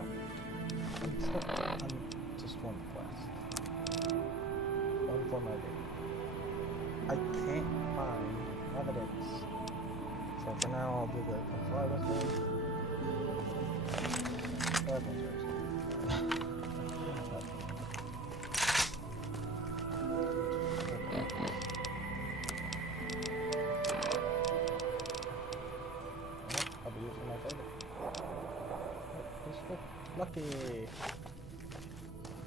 Now, I'm stuck on just one quest. One for my day. I can't find evidence. So for now, I'll do the come fly with me. That one's yours. I'll be using my favorite. Lucky!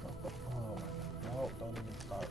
Oh, no, don't even start.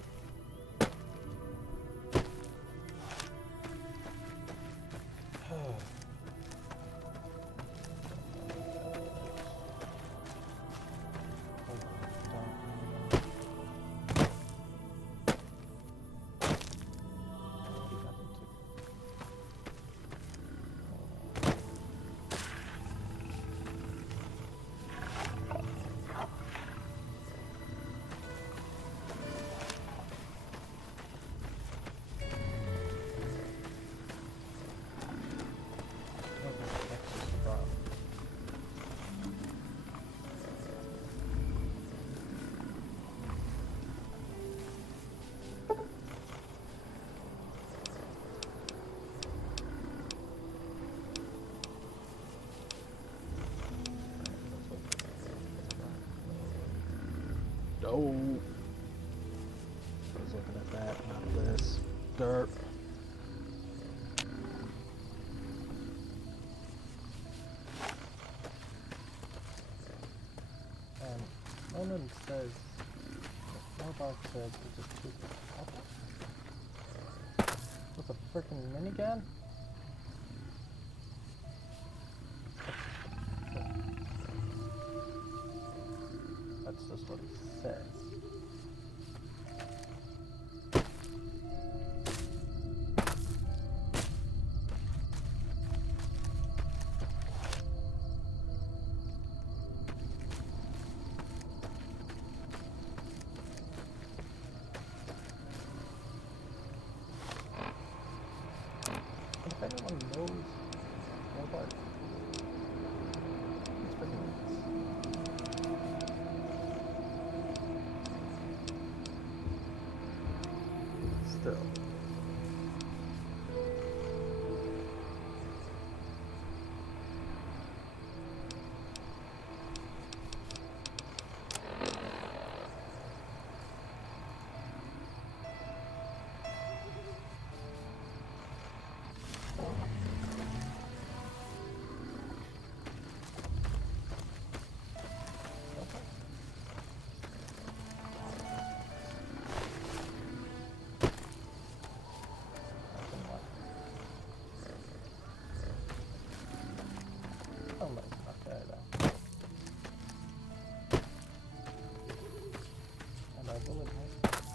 Oh, I was looking at that, not this. Derp. And Ronan says, Warbox said it's just too. With a freaking minigun? That's just what he says. And if anyone knows Warbox, it's freaking nuts. Still.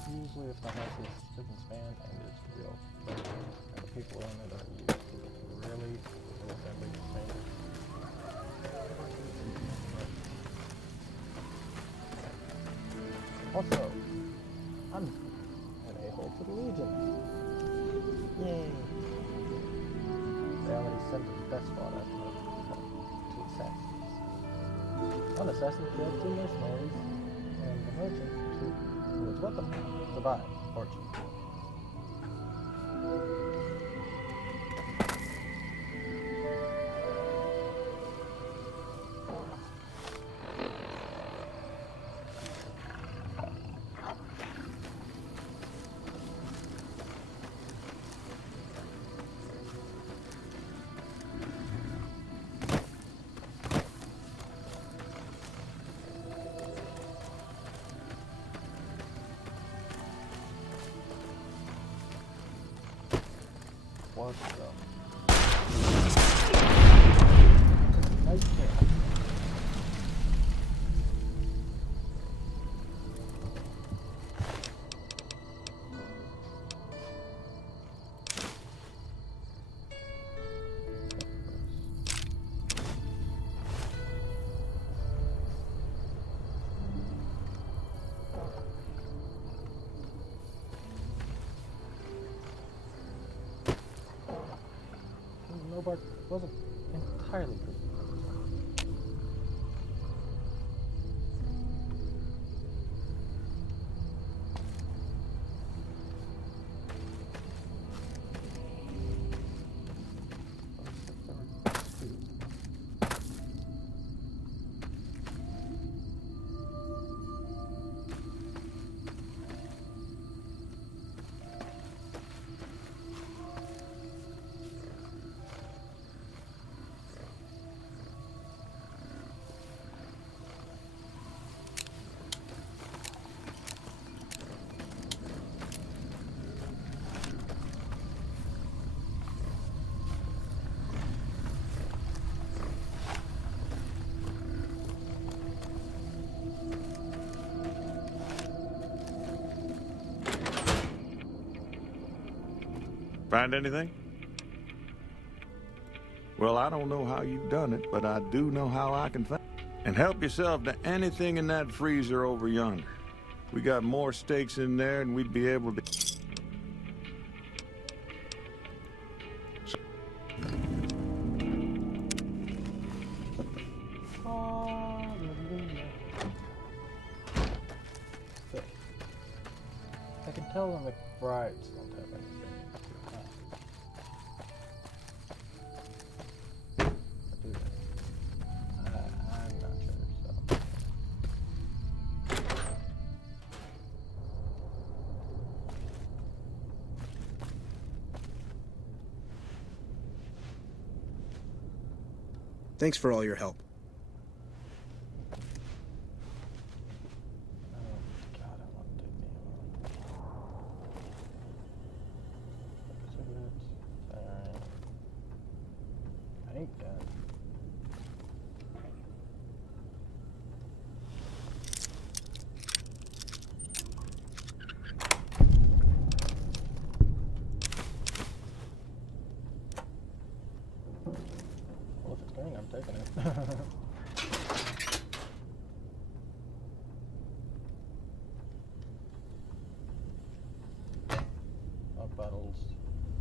Usually if the house is spick and span and it's real friendly, and the people in it are usually really friendly and strangers. Also, I'm an a-hole to the Legion. Yay! They already sent the death squad after two assassins. One assassin killed 2 mercenaries, and the merchant, who was with them, survived, fortunately. What the? Nice kill. Robart wasn't entirely good. Find anything? Well, I don't know how you've done it, but I do know how I can find it. And help yourself to anything in that freezer over yonder. We got more steaks in there and we'd be able to... Hallelujah. Still, I can tell the McBrides don't have anything. Do they? I'm not sure, so... Thanks for all your help. Oh, God, I want to take the cigarettes. Alright. Paint gun. Well, if it's green, I'm taking it. Milk bottles.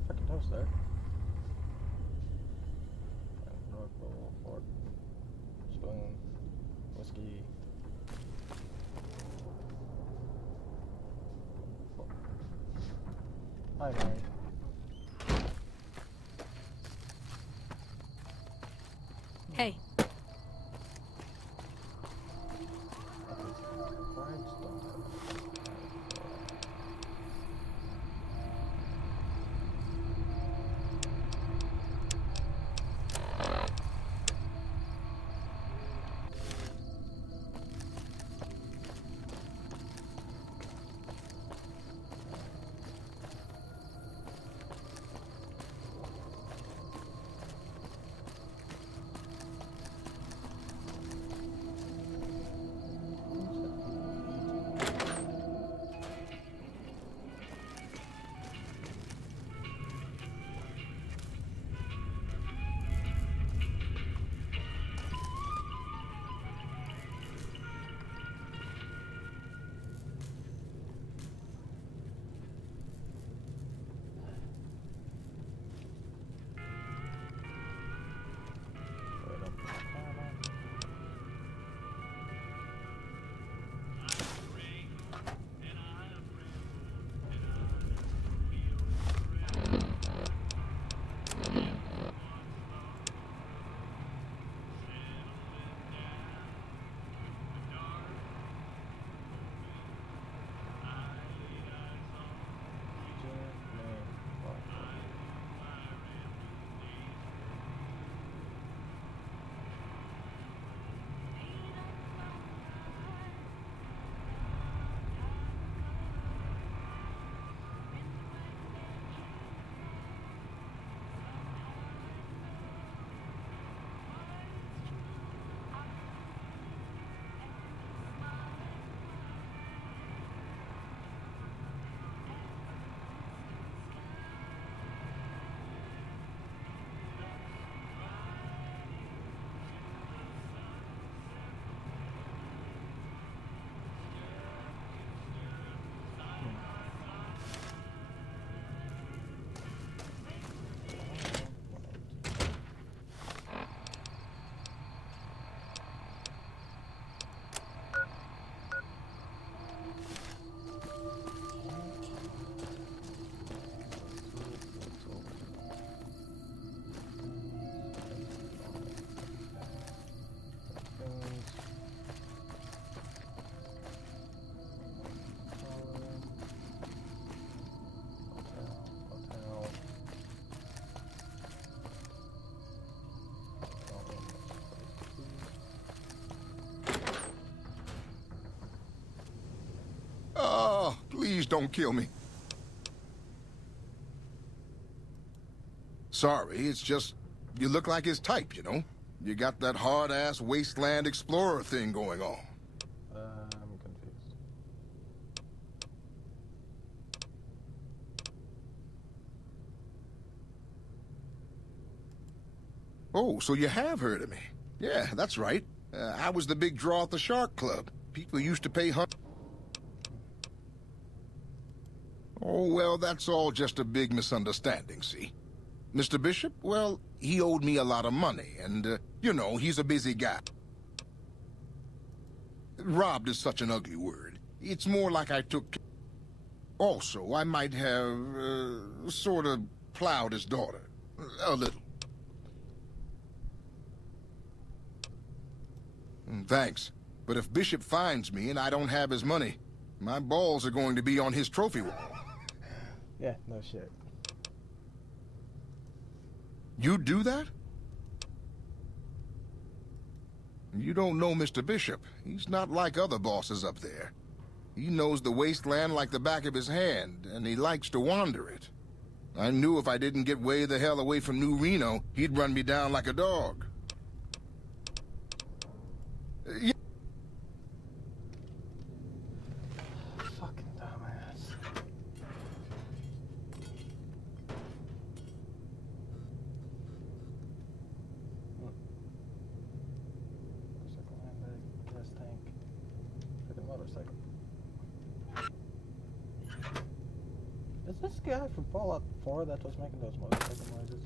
Frickin' toast there. And fork, bowl, fork, spoon, whiskey. Hi, Mary. Hey, Oh, please don't kill me. Sorry, it's just, you look like his type, you know? You got that hard-ass wasteland explorer thing going on. I'm confused. Oh, so you have heard of me. Yeah, that's right. I was the big draw at the Shark Club. People used to pay Oh, well, that's all just a big misunderstanding, see? Mr. Bishop, well, he owed me a lot of money, and, you know, he's a busy guy. Robbed is such an ugly word. It's more like I took... Also, I might have, sort of plowed his daughter. A little. Thanks. But if Bishop finds me and I don't have his money, my balls are going to be on his trophy wall. Yeah, no shit. You do that? You don't know Mr. Bishop. He's not like other bosses up there. He knows the wasteland like the back of his hand, and he likes to wander it. I knew if I didn't get way the hell away from New Reno, he'd run me down like a dog. Yeah. Fucking dumbass. Motorcycle handbag, gas tank, for the motorcycle. Is this guy from Fallout 4 that was making those motorcycle noises?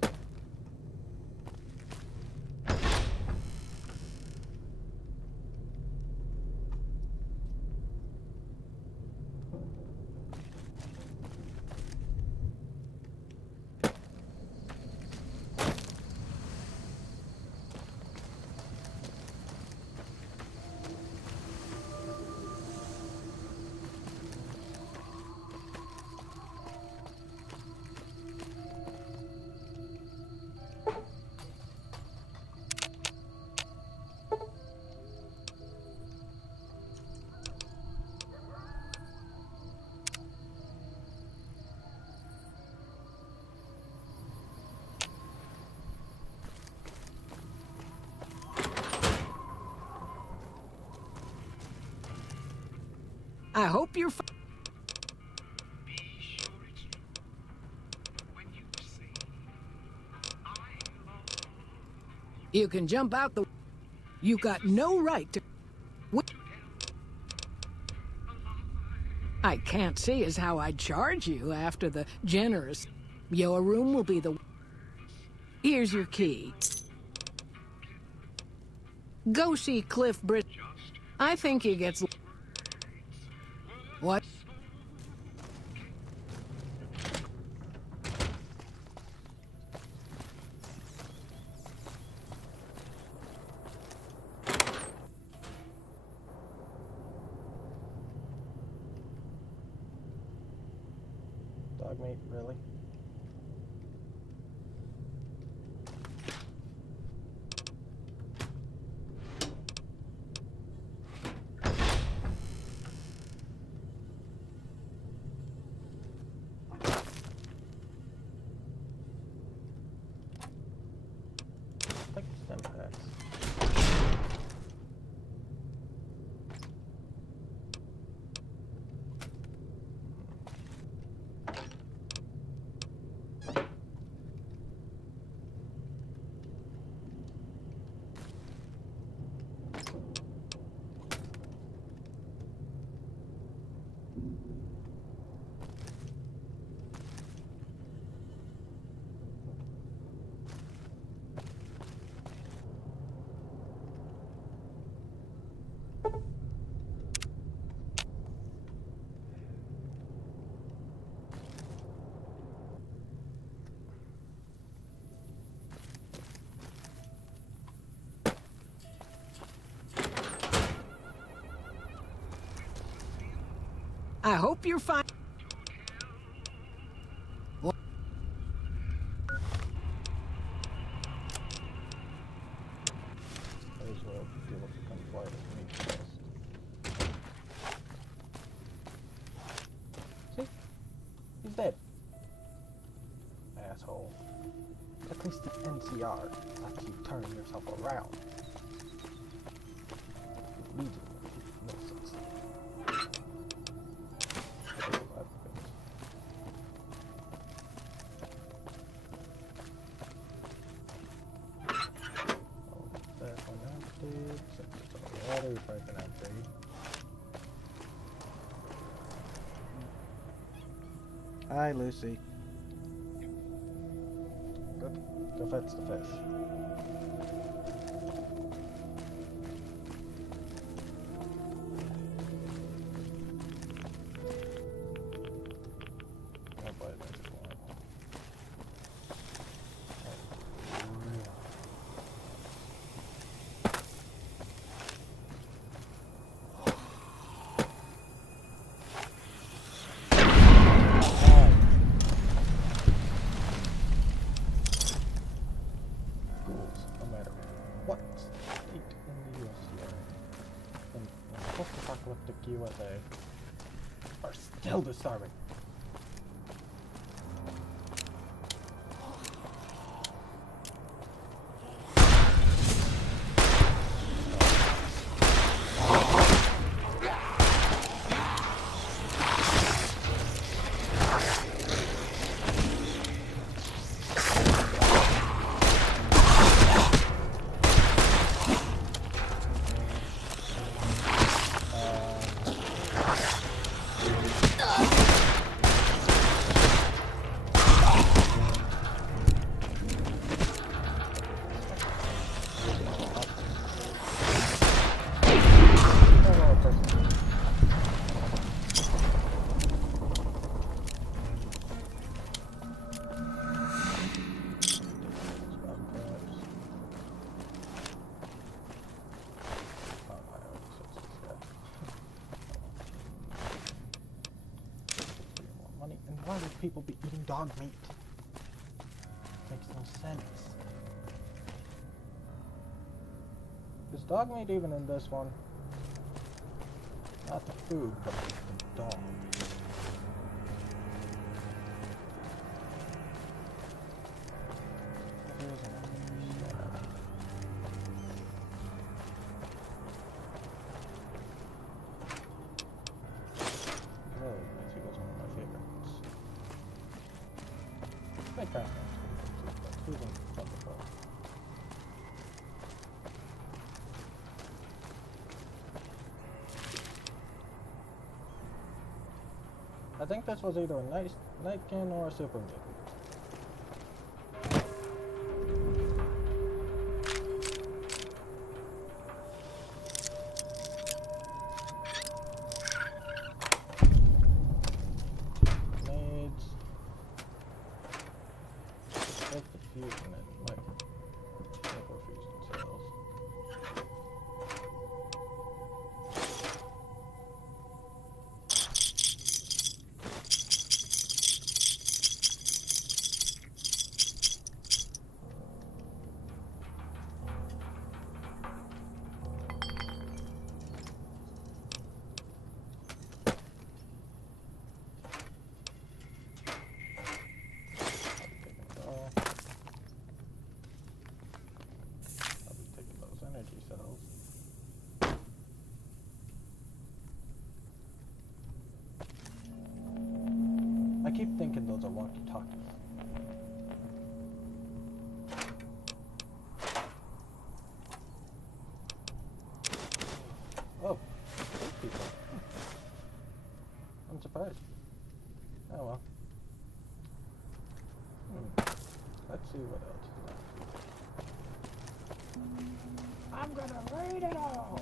I hope you're fine. You can jump out the... You got no right to... I can't see as how I'd charge you after the generous... Your room will be the... Here's your key. Go see Cliff Britt. I think he gets... What? Dog meat, really? Like stem packs. I hope you're fine. What? Might as well deal with the gunfire with me first. See? He's dead. Asshole. At least the NCR lets you turn yourself around. Legion makes no sense. Battery breaking out, dude. Hi, Lucy. Go fetch the fish. Oh boy, that's cool. No matter what state in the USA, in post-apocalyptic USA, are still starving. Why would people be eating dog meat? Makes no sense. Is dog meat even in this one? Not the food, but the dog. I think this was either a nightkin or a super mutant. Maids. Take the fusion and microfusion cells. I keep thinking those are walkie-talkies. Oh, these people. I'm surprised. Oh well. Let's see what else is left. I'm gonna read it all!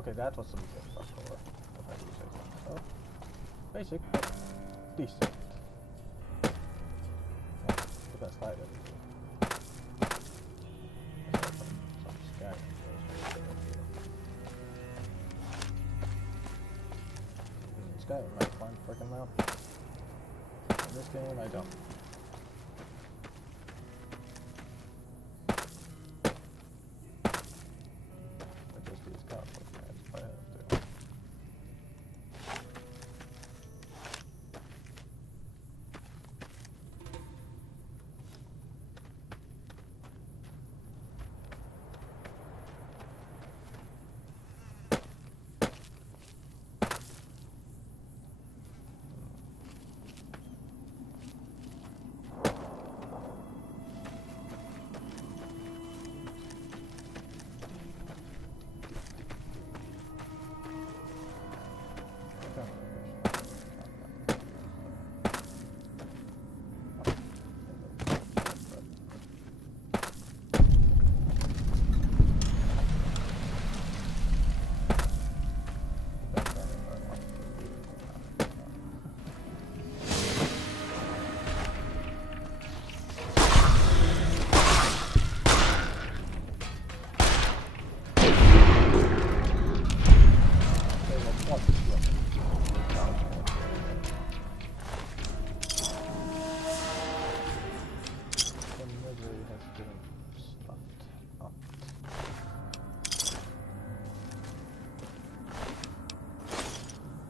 Okay, that was some good parkour. If I do say so myself. Basic, but decent. Not the best I've ever done. Aside from some scattering skills. In Skyrim, I climb freaking mountains. In this game, I don't. I just use conflict match if I have to.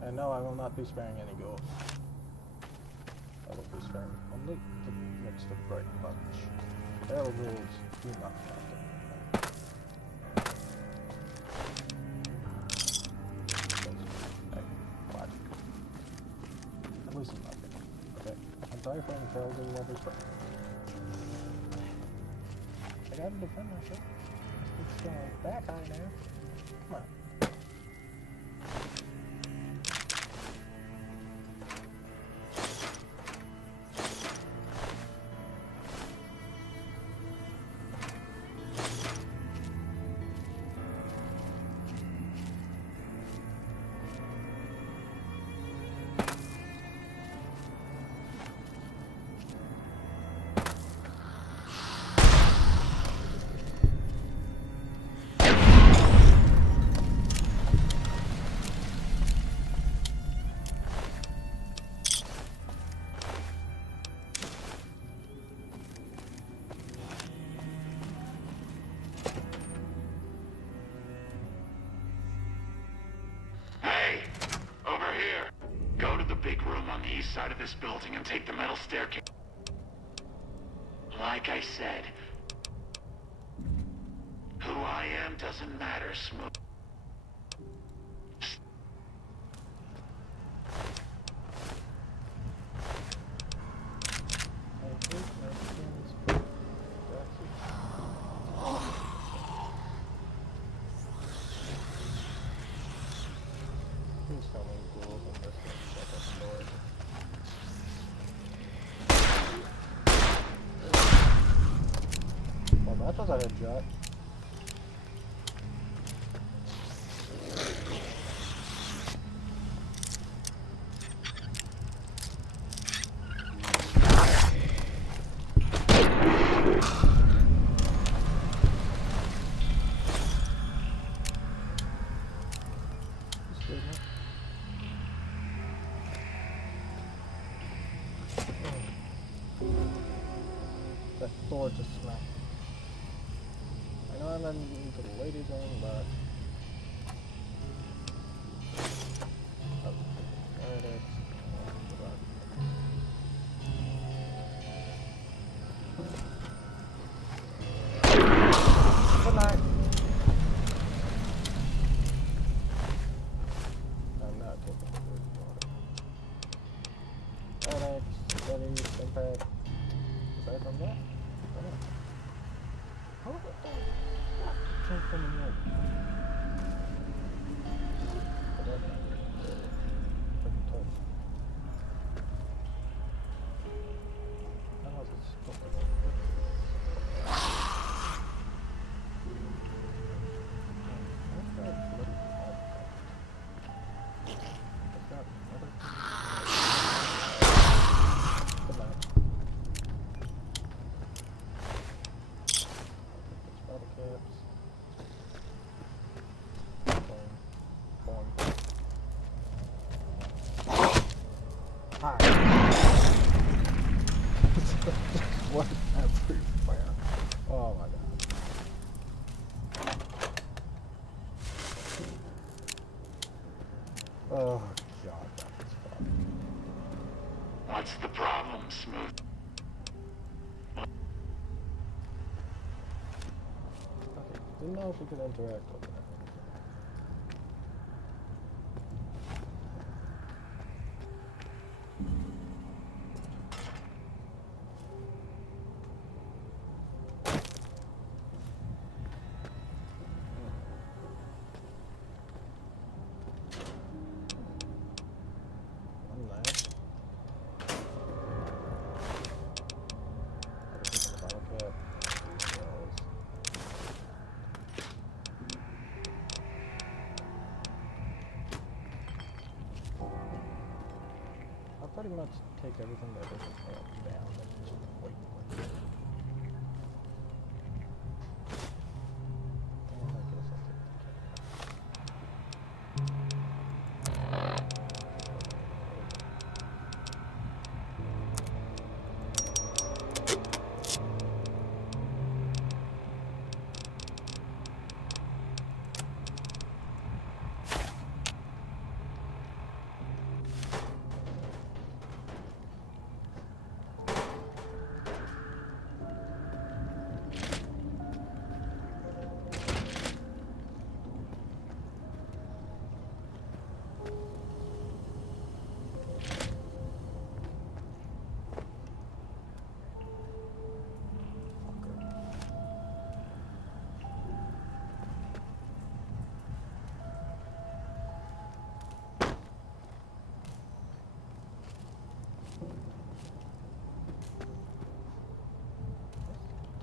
And no, I will not be sparing any gold. I will be sparing only the next to Bright Bunch. Barrel rules do not matter. At least I'm not getting. Okay. I'm sorry for any barrel rule lovers, but I gotta defend myself. It's going back high now. Come on. big room on the east side of this building and take the metal staircase. Like I said, who I am doesn't matter, Smooth. That was a headshot. That door just smacked. I know I'm into the lady zone, but oh, there it is. Good night. I'm not taking the good water. Alright, steady, impact. Aside from that, I don't know. How about that? Jump from the room. Hi. What everywhere. Oh my god. Oh god, that was fun. What's the problem, Smooth? Okay, didn't know if we could interact with that. One left. Everything in the bottle cap. Yes. I'll pretty much take everything that isn't amped down and just wait for it. And I guess I'll take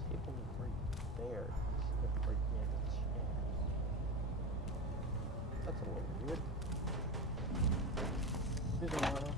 cable right there instead of right near the chair. That's a little weird. Excuse me, Lana.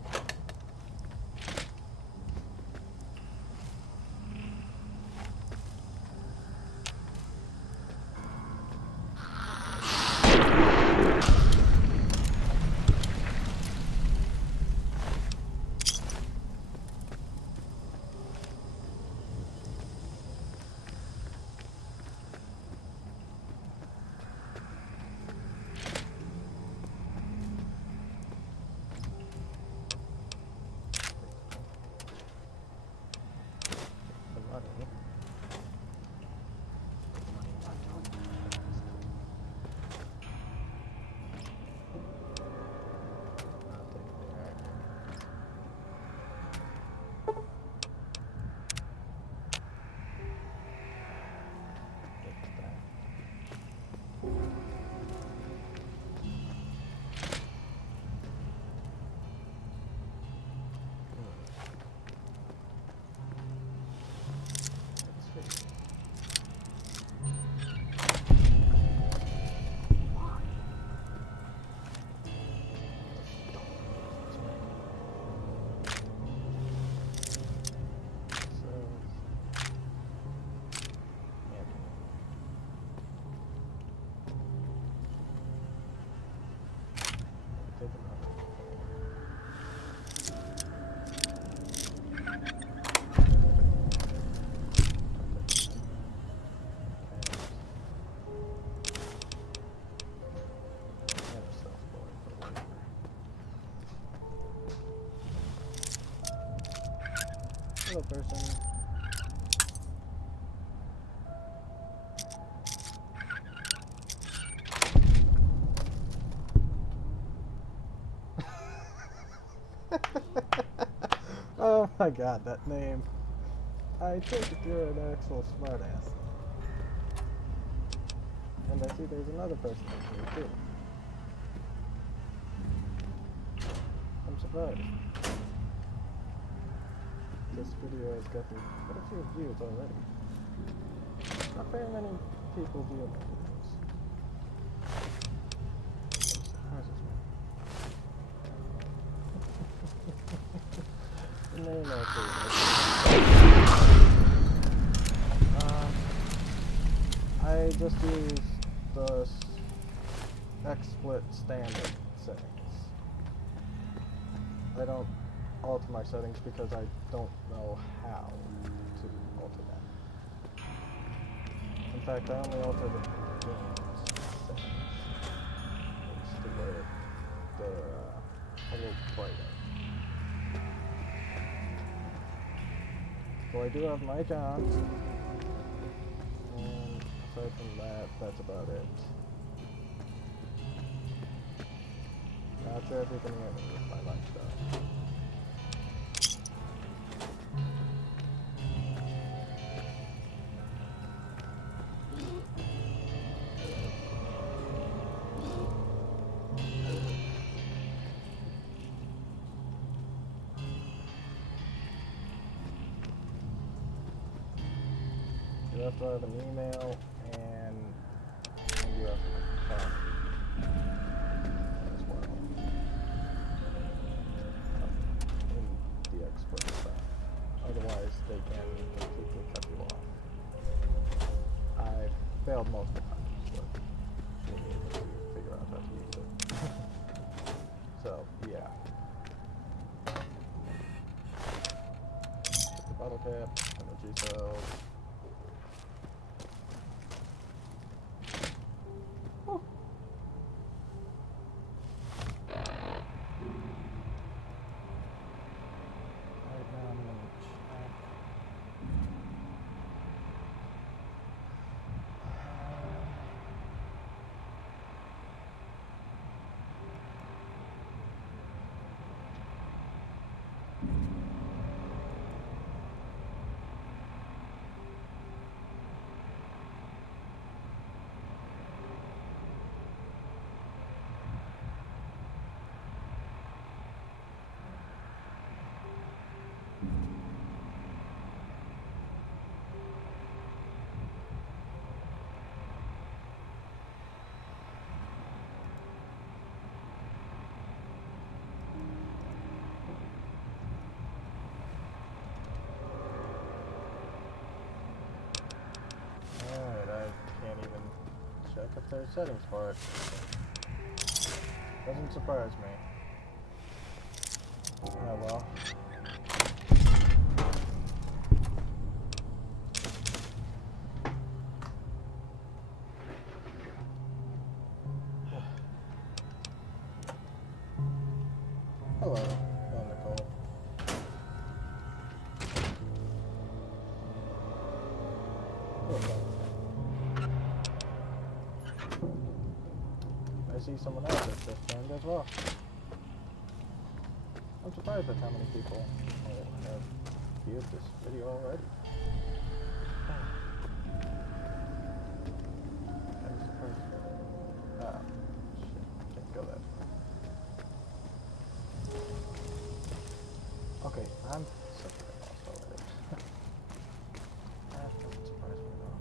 The money. The money not doing that. I'll take the actor. Take that. Let's see. Hello, person. Oh my god, that name. I take it you're an actual smartass. And I see there's another person in here too. I'm surprised. This video has gotten quite a few views already. Not very many people view my videos. That surprises me. The name actually I just use the XSplit standard settings. I don't alter my settings because I don't know how to alter them. In fact, I only altered the game's settings. It's to where they're a little brighter. So I do have mic on. And aside from that, that's about it. Not sure if you can hear me with my mic though. You have to have an email and you have to confirm as well. In the expert stuff. Otherwise, they can completely cut you off. I failed multiple times, but being able to figure out how to use it. So, yeah. Hit the bottle cap, energy cells. Alright, I can't even check if there's settings for it. Doesn't surprise me. Oh well. Hello, Nicole. I see someone else that's just joined as well. I'm surprised at how many people have viewed this video already. I'm surprised. Ah, shit. Can't go that far. Okay, I'm such a lost already. That doesn't surprise me at all.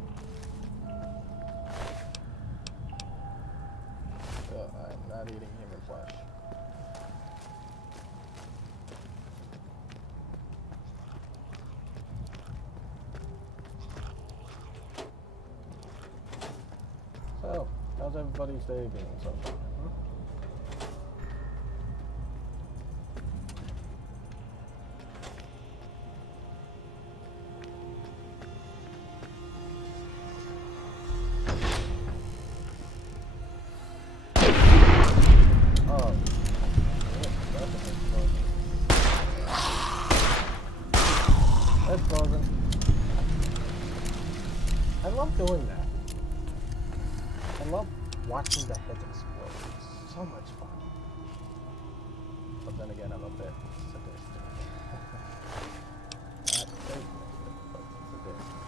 I'm not eating human flesh. So, how's everybody's day being so far? Oh, that's frozen. I love doing that. I love watching the heads explode. It's so much fun. But then again, I'm a bit sadistic. Not sadistic, but sadistic.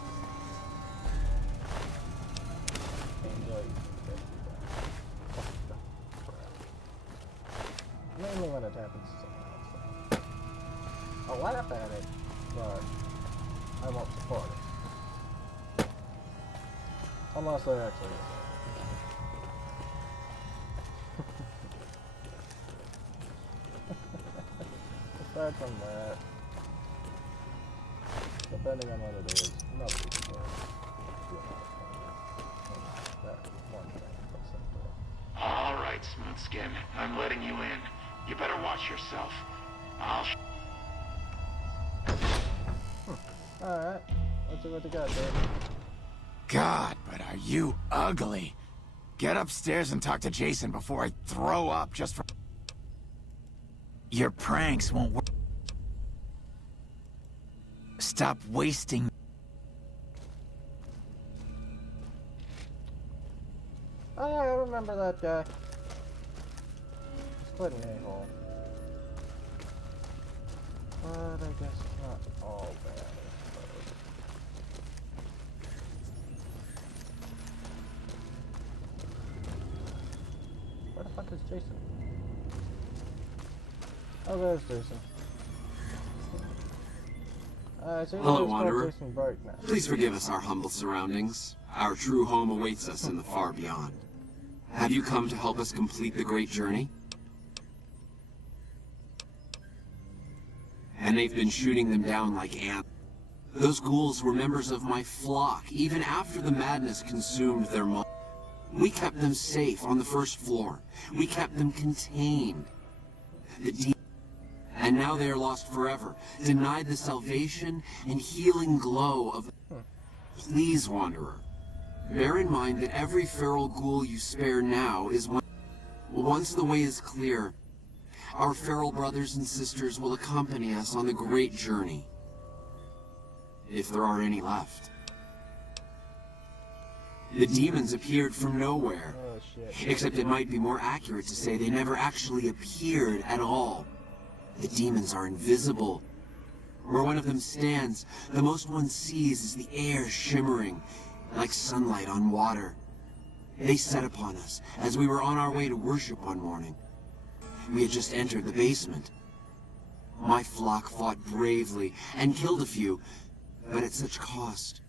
I enjoy getting that. Fuck the crap. Mainly when it happens to someone else. I'll laugh at it, but I won't support it. Unless they actually is. Aside from that, depending on what it is, nobody cares. That one thing, but simple. All right, Smooth Skin. I'm letting you in. You better watch yourself. Alright. Let's see what they got, baby. God, but are you ugly. Get upstairs and talk to Jason before I throw up just for... Your pranks won't work. Stop wasting... Oh yeah, I remember that guy. He's quite an a-hole. But I guess it's not all bad, I suppose. Where the fuck is Jason? Oh, there's Jason. So Hello, Wanderer. Jason Bright now. Please forgive us our humble surroundings. Our true home awaits us in the far beyond. Have you come to help us complete the great journey? And they've been shooting them down like ants. Those ghouls were members of my flock, even after the madness consumed their mind. We kept them safe on the first floor. We kept them contained. And now they are lost forever, denied the salvation and healing glow of... Please, Wanderer, bear in mind that every feral ghoul you spare now is one... Once the way is clear, our feral brothers and sisters will accompany us on the great journey. If there are any left. The demons appeared from nowhere. Oh, shit. Except it might be more accurate to say they never actually appeared at all. The demons are invisible. Where one of them stands, the most one sees is the air shimmering, like sunlight on water. They set upon us as we were on our way to worship one morning. We had just entered the basement. My flock fought bravely and killed a few, but at such cost.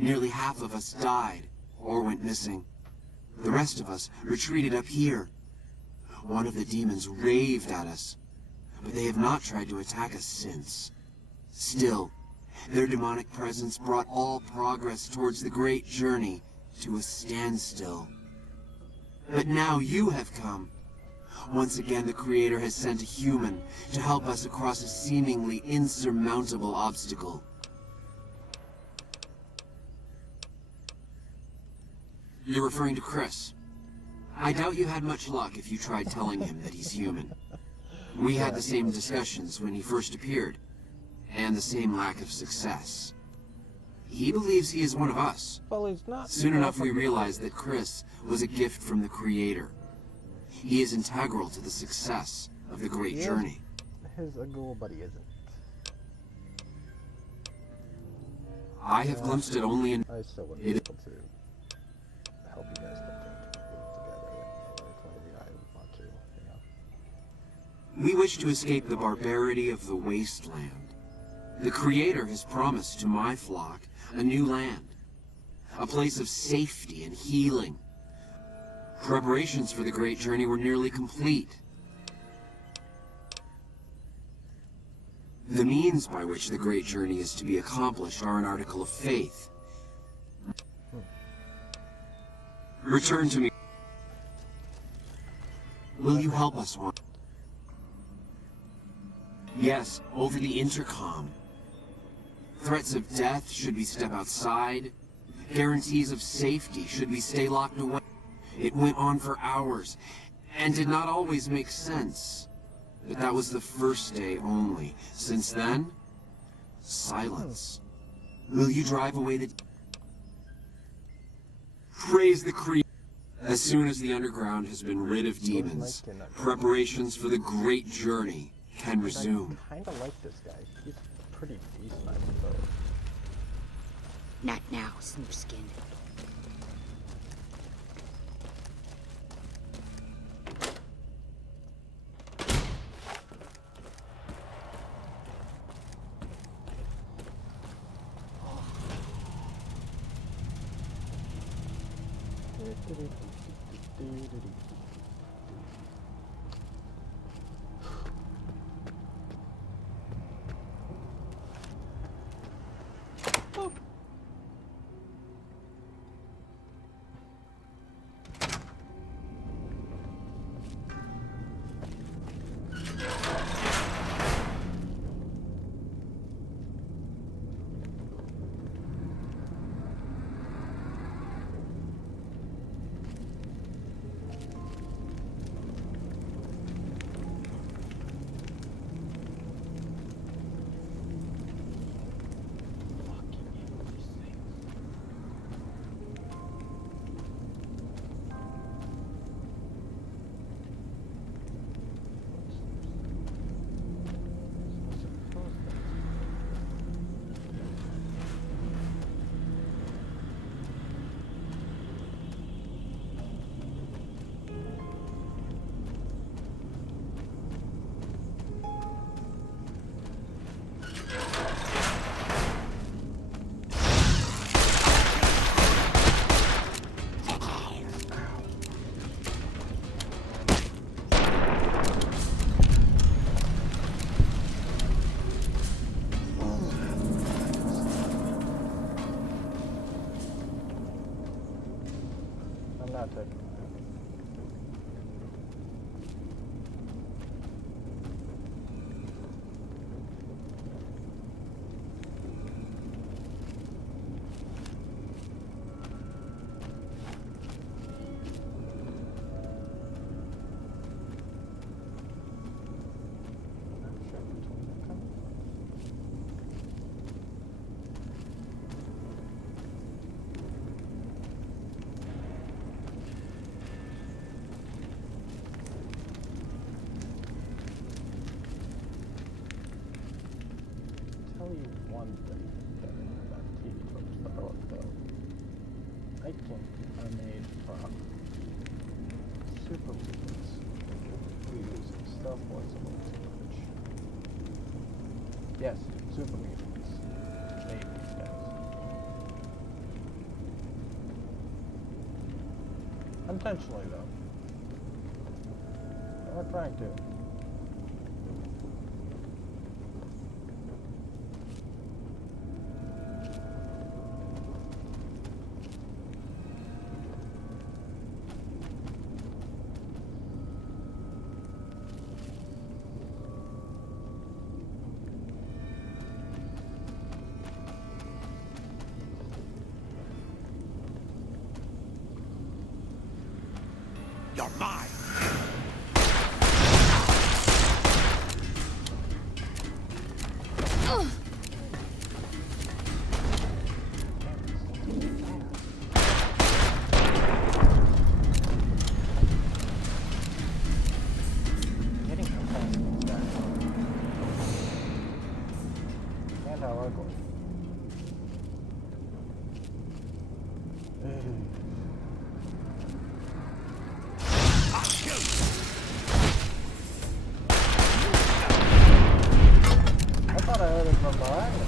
Nearly half of us died or went missing. The rest of us retreated up here. One of the demons raved at us, but they have not tried to attack us since. Still, their demonic presence brought all progress towards the great journey to a standstill. But now you have come. Once again, the Creator has sent a human to help us across a seemingly insurmountable obstacle. You're referring to Chris. I doubt you had much luck if you tried telling him that he's human. We had the same discussions when he first appeared, and the same lack of success. He believes he is one of us. Well, he's not. Soon enough we realized that Chris was a gift from the Creator. He is integral to the success of the great journey. He's a ghoul, but he isn't. I have glimpsed it only in... I still wouldn't be able to help you guys put together in the way I want to, you know. We wish to escape the barbarity of the wasteland. The Creator has promised to my flock a new land, a place of safety and healing. Preparations for the great journey were nearly complete. The means by which the great journey is to be accomplished are an article of faith. Return to me. Will you help us one? Yes, over the intercom. Threats of death should we step outside. Guarantees of safety should we stay locked away. It went on for hours, and did not always make sense. But that was the first day only. Since then, silence. Will you drive away the... Praise the Creator. As soon as the underground has been rid of demons, preparations for the great journey can resume. I kinda like this guy. He's pretty decent, I suppose. Not now, Snoopskin. tell you one thing about TV tropes that I love though. I think are made from super mutants who use stealth boys a little too much. Yes, super mutants made these guys. Intentionally though. They weren't trying to. You're mine! Getting how fast these guys are. And how ugly. I thought I heard it from behind me.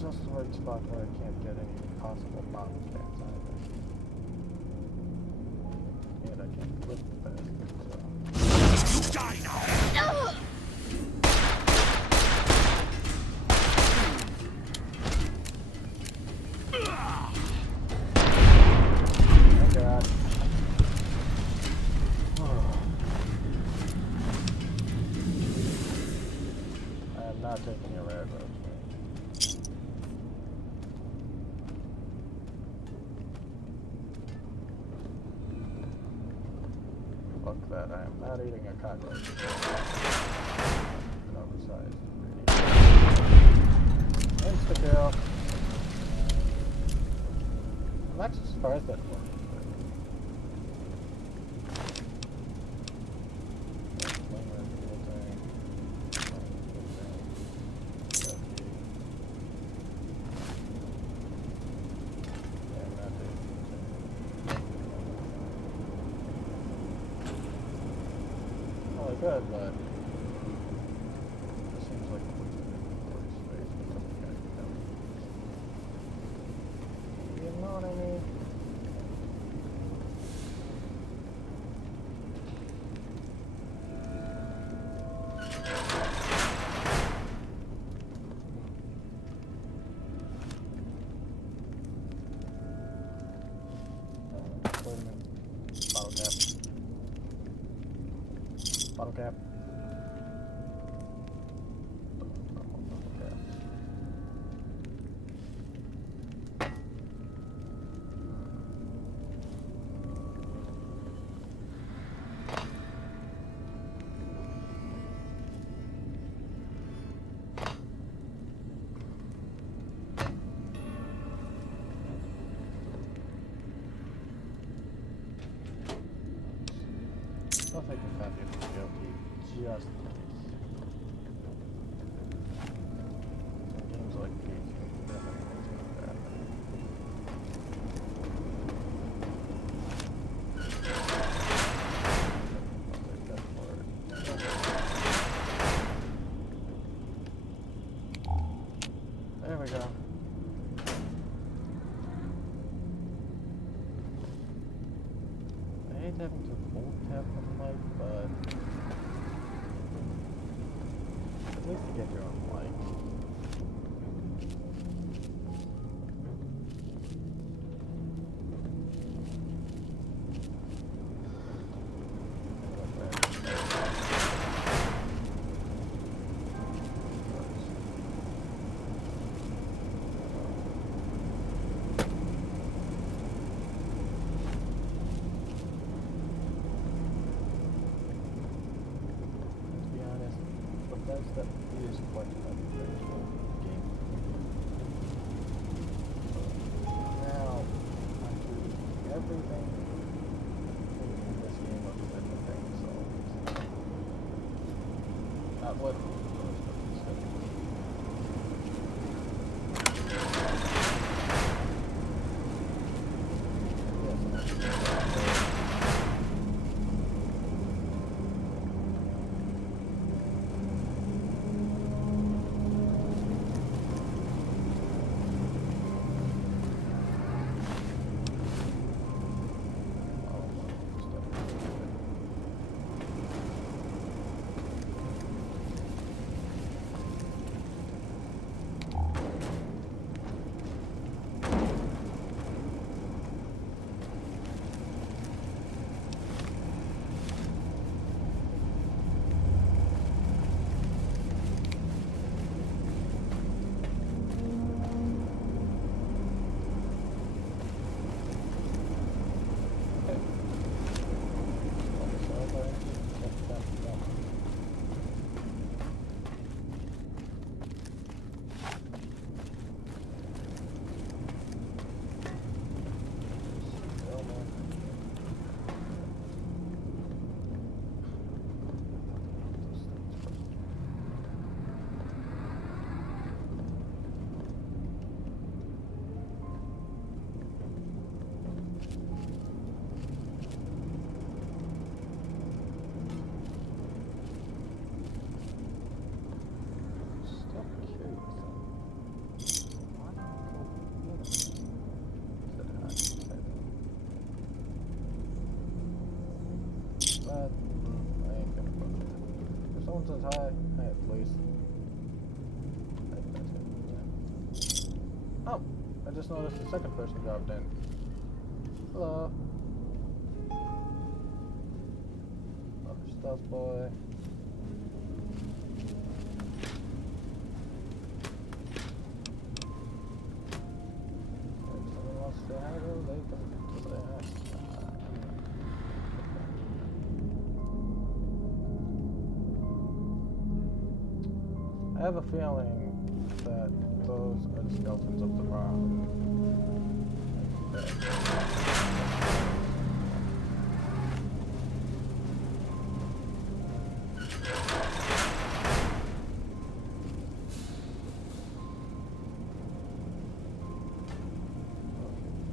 Just the right spot where I can't get any possible mountain cats either. And I can't lift the bastard, so... You die now! Oh god. I am not taking a rare road. Fuck that, I am not eating a cockroach. An oversized greedy. Insta-kill. I'm actually surprised that worked. Good, but it seems like a waste of inventory space for something I can never use. You know what I mean? Wait a minute. Bottle cap. Bottle cap. Bottle cap. I'll take the copy of the GLP just in case. Some games like these, definitely makes me bad. I'll take that for it. There we go. I hate having to hold tab on the mic, but at least to get your own mic. That is quite a visual game. everything in this game looks like the thing solved. Not literally, but says hi. Hi, please. Oh, I just noticed the second person dropped in. Hello. Another stuff boy. If someone wants to say hi, though, they can say hi. I have a feeling that those are the skeletons of the round.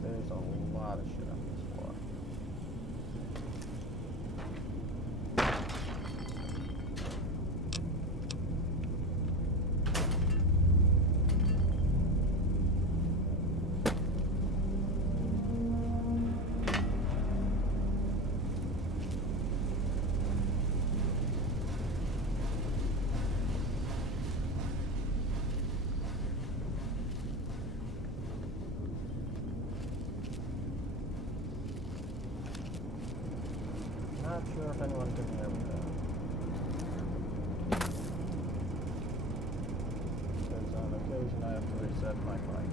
There's a lot of shit on this floor. Not sure if anyone can hear me though. Because on occasion I have to reset my mic.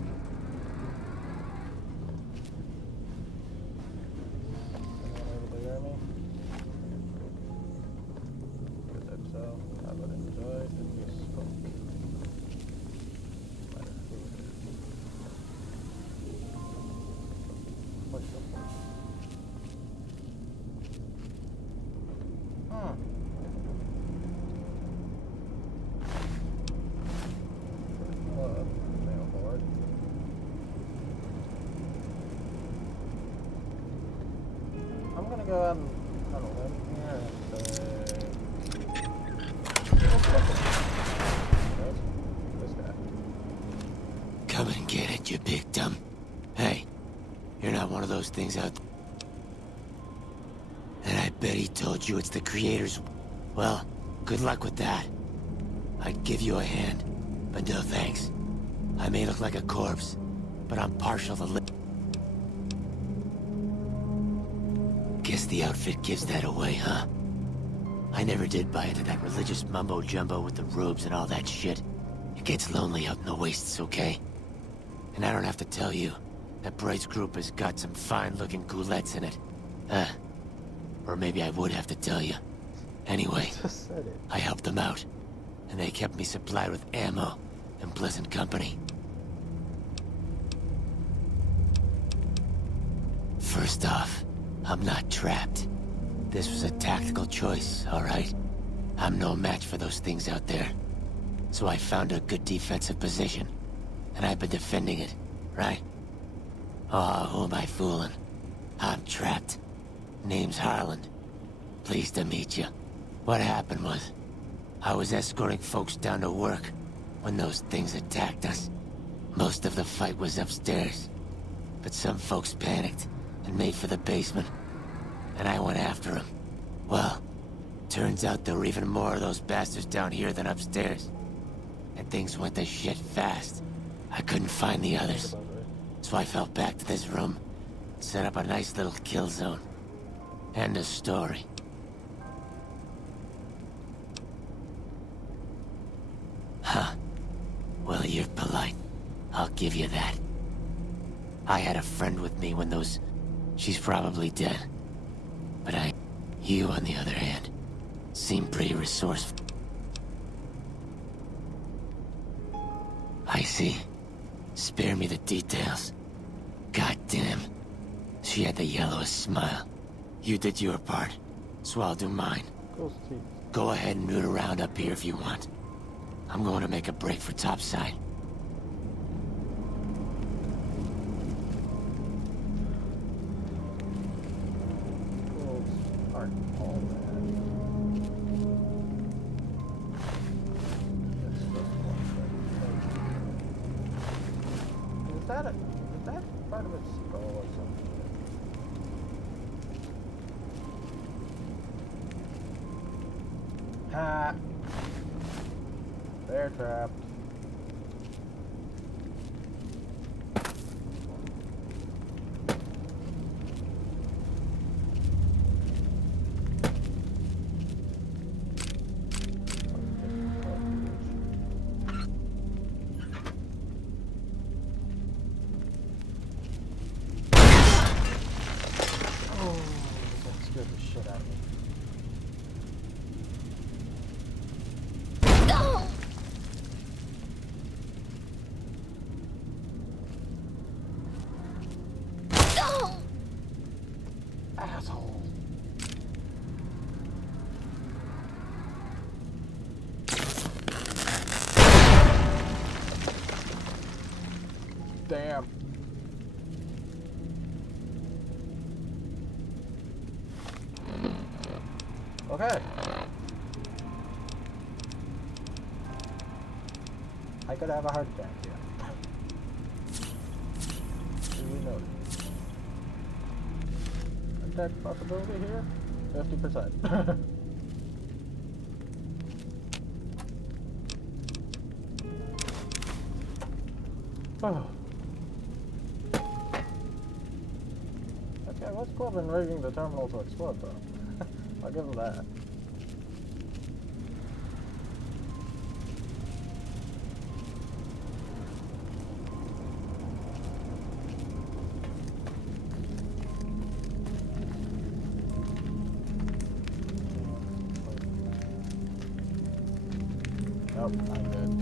Anyone able to hear me? Good, if so, I would enjoy if you spoke. Matter who it is. Push the button. I'm gonna go out on a limb here and this guy. Come and get it, you big dumb. Hey, you're not one of those things out there. And I bet he told you it's the creators. Well, good luck with that. I'd give you a hand, but no thanks. I may look like a corpse, but I'm partial to Guess the outfit gives that away, huh? I never did buy into that religious mumbo-jumbo with the robes and all that shit. It gets lonely out in the wastes, okay? And I don't have to tell you, that Bright's group has got some fine-looking goulettes in it. Or maybe I would have to tell you. Anyway, Just said it. I helped them out, and they kept me supplied with ammo and pleasant company. First off, I'm not trapped. This was a tactical choice, alright? I'm no match for those things out there. So I found a good defensive position, and I've been defending it, right? Oh, who am I fooling? I'm trapped. Name's Harland. Pleased to meet you. What happened was, I was escorting folks down to work when those things attacked us. Most of the fight was upstairs, but some folks panicked and made for the basement, and I went after them. Well, turns out there were even more of those bastards down here than upstairs, and things went to shit fast. I couldn't find the others, so I fell back to this room, set up a nice little kill zone. End of story. Huh. Well, you're polite. I'll give you that. I had a friend with me when those... She's probably dead. But You, on the other hand, seem pretty resourceful. I see. Spare me the details. Goddamn. She had the yellowest smile. You did your part, so I'll do mine. Go ahead and root around up here if you want. I'm going to make a break for topside. Is that part of its skull or something? Ha! They're trapped. Asshole. Damn. Okay. I could have a heart attack here. Duly noted. Attack possibility here? 50%. Oh. Okay, what's clever in rigging the terminal to explode though? I'll give them that. Nope, I'm good.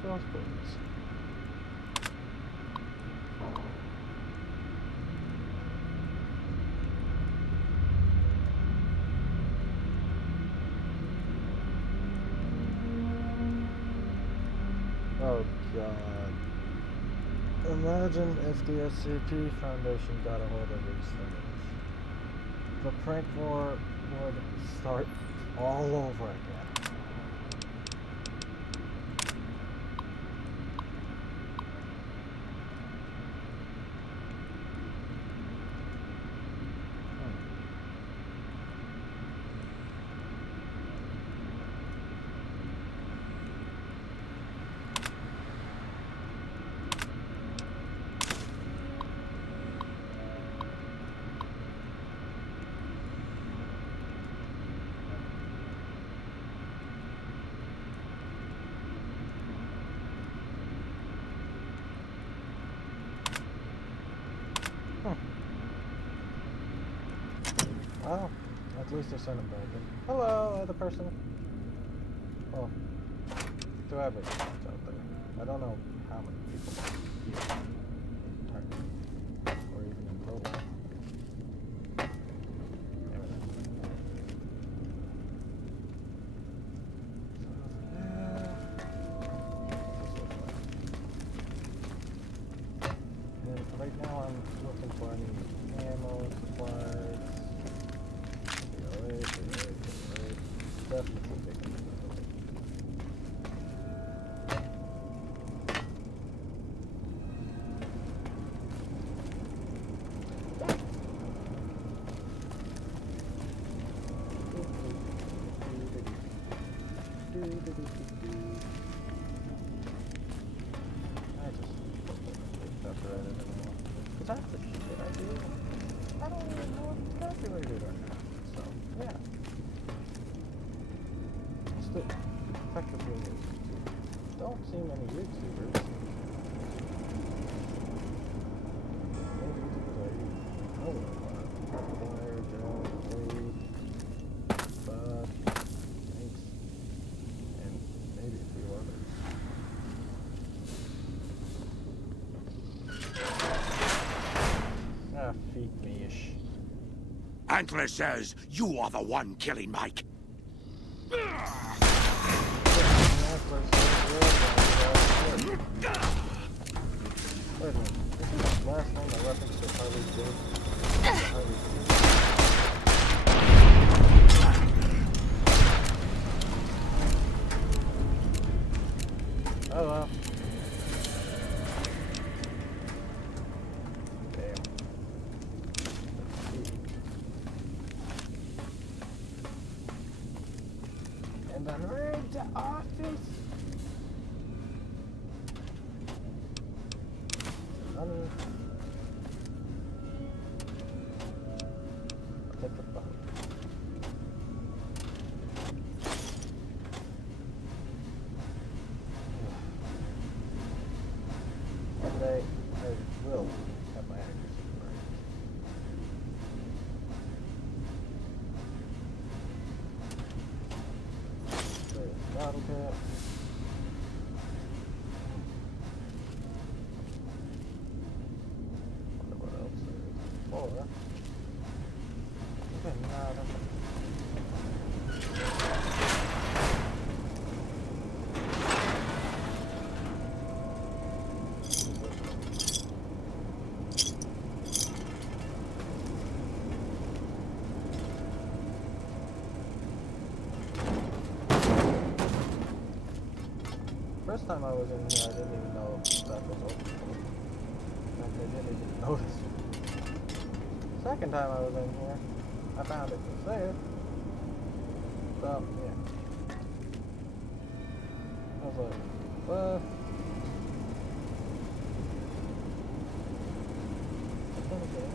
Still spoons. Oh god. Imagine if the SCP Foundation got a hold of these things. The prank war would start all over again. At least they're sending back in. Hello, other person. Well, to everyone out there. I don't know how many people here in Turkey, or even in Poland. And right now I'm looking for any ammo, supplies. Definitely taking it. Because that's the shit I do. I don't even know if it's calculated or not. So, yeah. Still, effectively, don't see many YouTubers. Maybe because I know what I want. Blair, Joe, Wade, Bud, Thanks, and maybe a few others. Ah, feed me-ish. Antler says you are the one killing Mike. Wait a minute, this is the last time I referenced to Harley Quinn. Oh well. Damn. And then right to office. Money. I'll take the phone. One day I will have my accuracy right. There's a bottle cap. Wonder what else there is. Or okay, no, that's first time I was in here, I didn't even know that was open. In fact, I didn't even notice. Second time I was in here, I found it was there. So, yeah. I was like, what? Okay.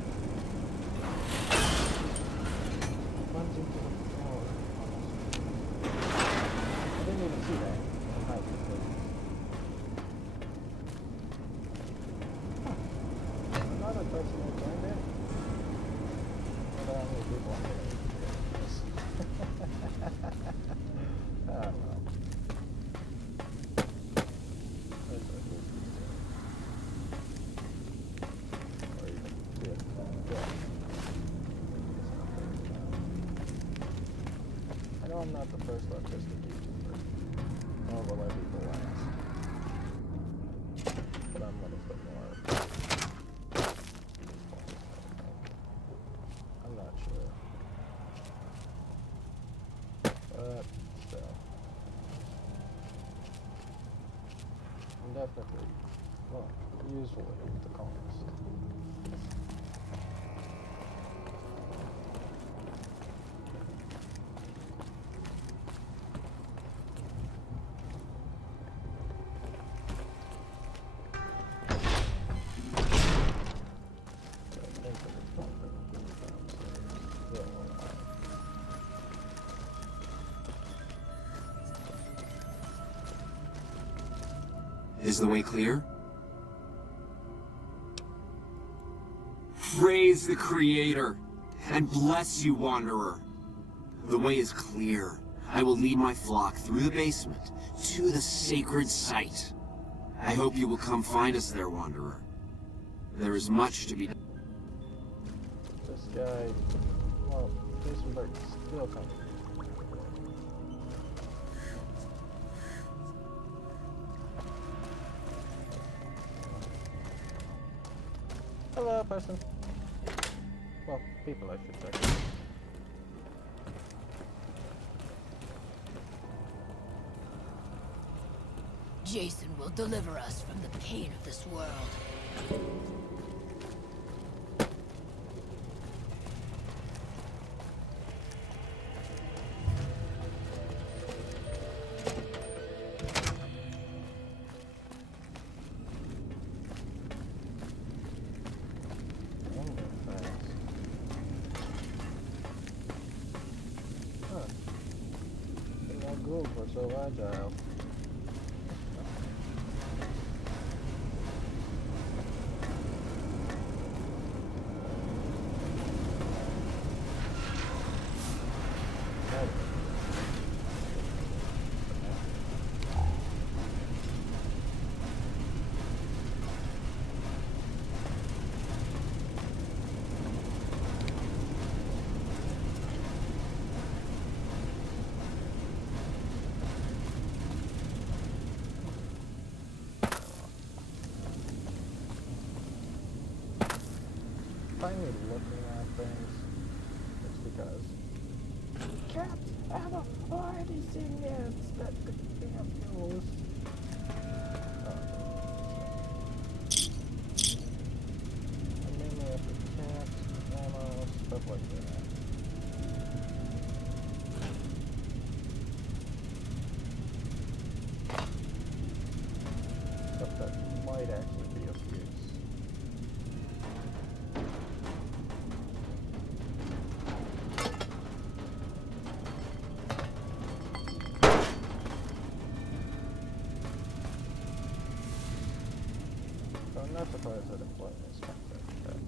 Plunged into the floor. I didn't even see that. Another person who joined it. I don't know how many people on here. I don't know. There's a group or even yeah. I know I'm not the first autistic YouTuber, nor will I be the last. But I'm one of the more. I'm not sure. But still. I'm definitely, well, usually the calmest. Is the way clear? Praise the Creator, and bless you, Wanderer. The way is clear. I will lead my flock through the basement to the sacred site. I hope you will come find us there, Wanderer. There is much to be done. This guy, well, Jason Burke's still coming. Hello, person. Well, people, I should say. Jason will deliver us from the pain of this world. Ghouls were so agile. Finally looking at things, it's because cats have already seen ants that could be of use. I'm mainly after cats, ammo, stuff like that. Stuff that might actually be of use. I'm not surprised that employment is not that bad.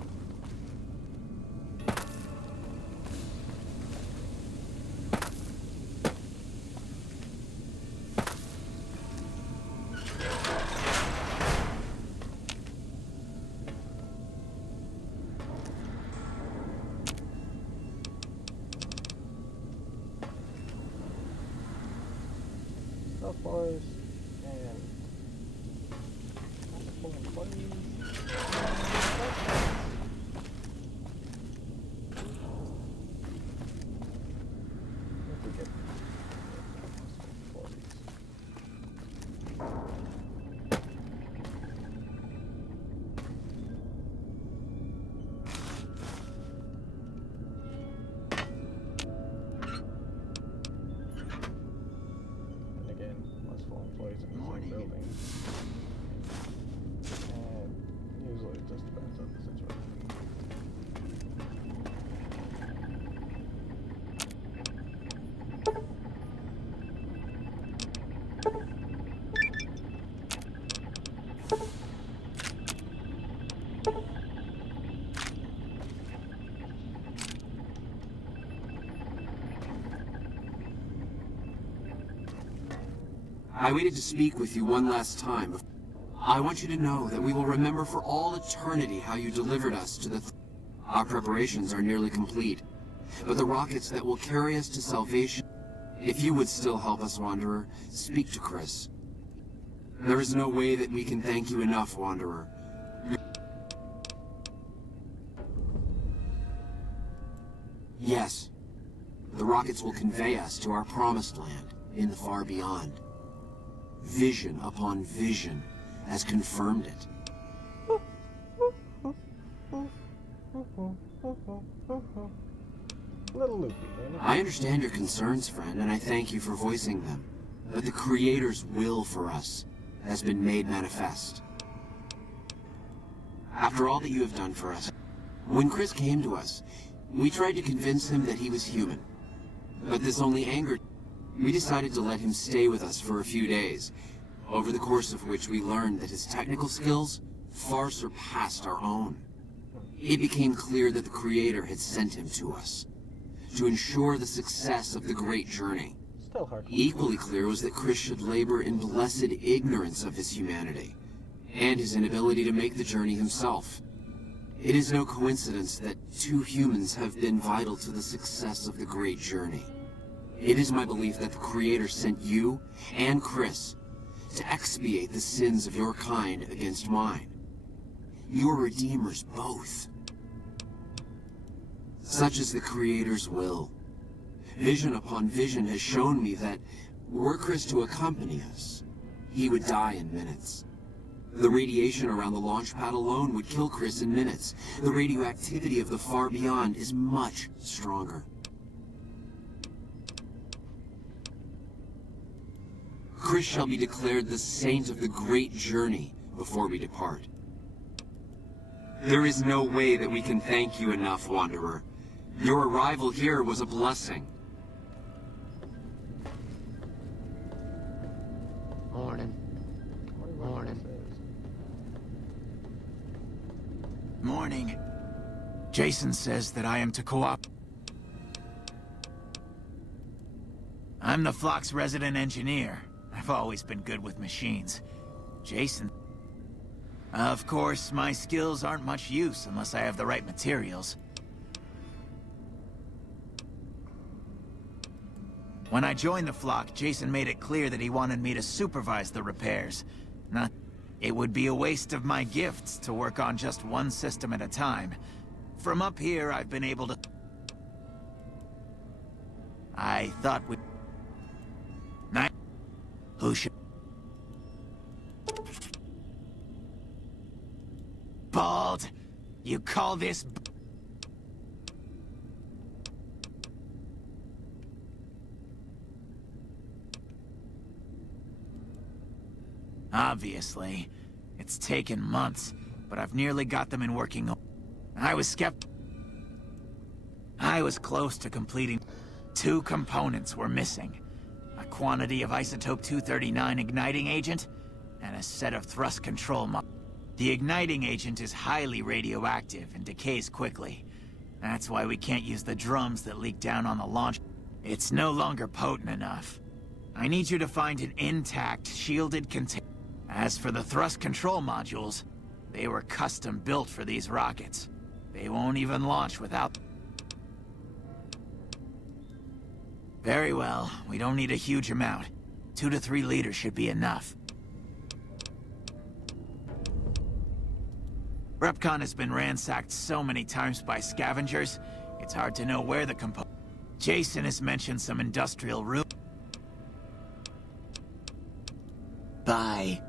Stealth boys and multiple employees. If we get employees. And again, less full employees in the same building. And usually it just depends on the situation. I waited to speak with you one last time. I want you to know that we will remember for all eternity how you delivered us to the... Our preparations are nearly complete, but the rockets that will carry us to salvation... If you would still help us, Wanderer, speak to Chris. There is no way that we can thank you enough, Wanderer. Yes, the rockets will convey us to our promised land in the far beyond. Vision upon vision has confirmed it. Little loopy, ain't it? I understand your concerns, friend, and I thank you for voicing them. But the Creator's will for us has been made manifest. After all that you have done for us, when Chris came to us, we tried to convince him that he was human. But this only angered him. We decided to let him stay with us for a few days, over the course of which we learned that his technical skills far surpassed our own. It became clear that the Creator had sent him to us, to ensure the success of the great journey. Still hard. Equally clear was that Chris should labor in blessed ignorance of his humanity, and his inability to make the journey himself. It is no coincidence that two humans have been vital to the success of the great journey. It is my belief that the Creator sent you and Chris to expiate the sins of your kind against mine. Your redeemers both. Such is the Creator's will. Vision upon vision has shown me that, were Chris to accompany us, he would die in minutes. The radiation around the launch pad alone would kill Chris in minutes. The radioactivity of the far beyond is much stronger. Chris shall be declared the saint of the great journey before we depart. There is no way that we can thank you enough, Wanderer. Your arrival here was a blessing. Morning. Morning. Morning. Jason says that I am to co-op. I'm the flock's resident engineer. I've always been good with machines. Jason... Of course, my skills aren't much use unless I have the right materials. When I joined the flock, Jason made it clear that he wanted me to supervise the repairs. It would be a waste of my gifts to work on just one system at a time. From up here, I've been able to... I thought we... Who should... Bald? You call this... Obviously. It's taken months, but I've nearly got them in working... I was close to completing... 2 components were missing. A quantity of isotope 239 igniting agent, and a set of thrust control modules. The igniting agent is highly radioactive and decays quickly. That's why we can't use the drums that leak down on the launch. It's no longer potent enough. I need you to find an intact, shielded container. As for the thrust control modules, they were custom built for these rockets. They won't even launch without... Very well, we don't need a huge amount. 2 to 3 liters should be enough. Repcon has been ransacked so many times by scavengers, it's hard to know where the Jason has mentioned some industrial room. Bye.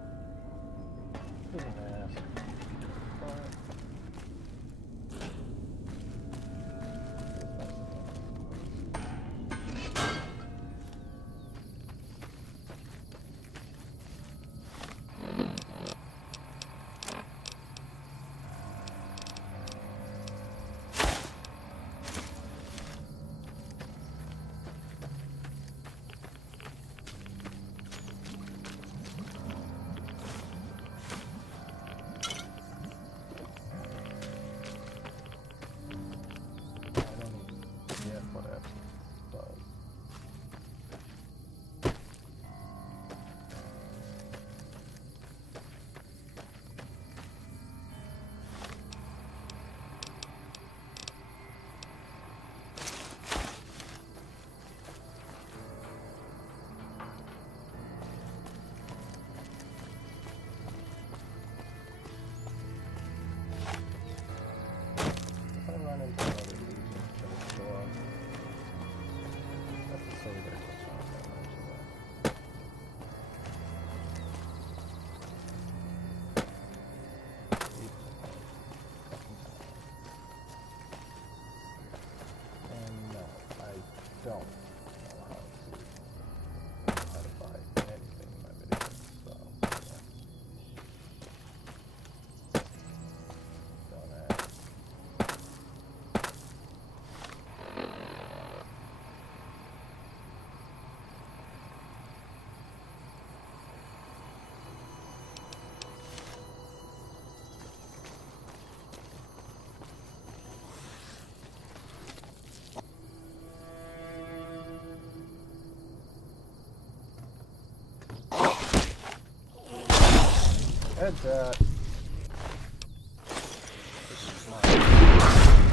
Heads up.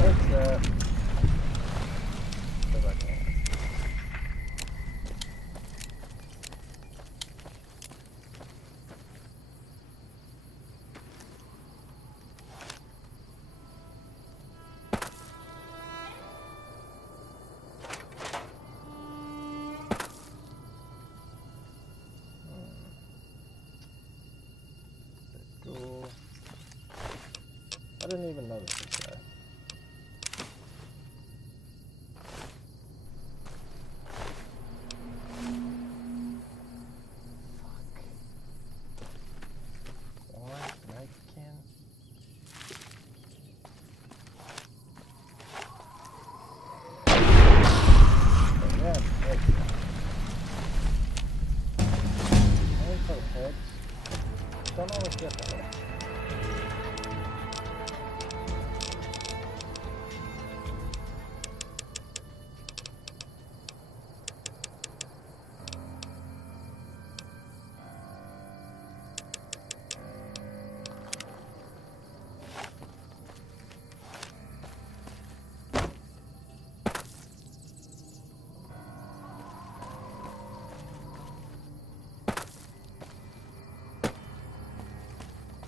Heads up. Go back in. Cool. I didn't even notice this guy. Fuck. Orange knife can. Yeah, heads. Aim for heads. Don't always get the head.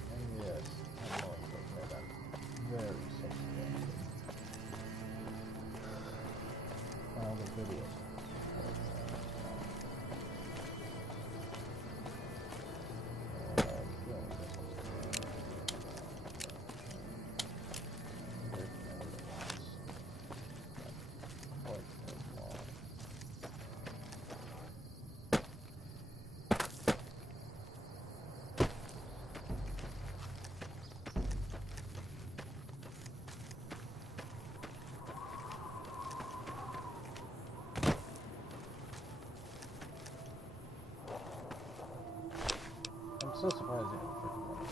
And yes, I know it's looking at that very substantial. The video. I'm so surprised you haven't freaking done it.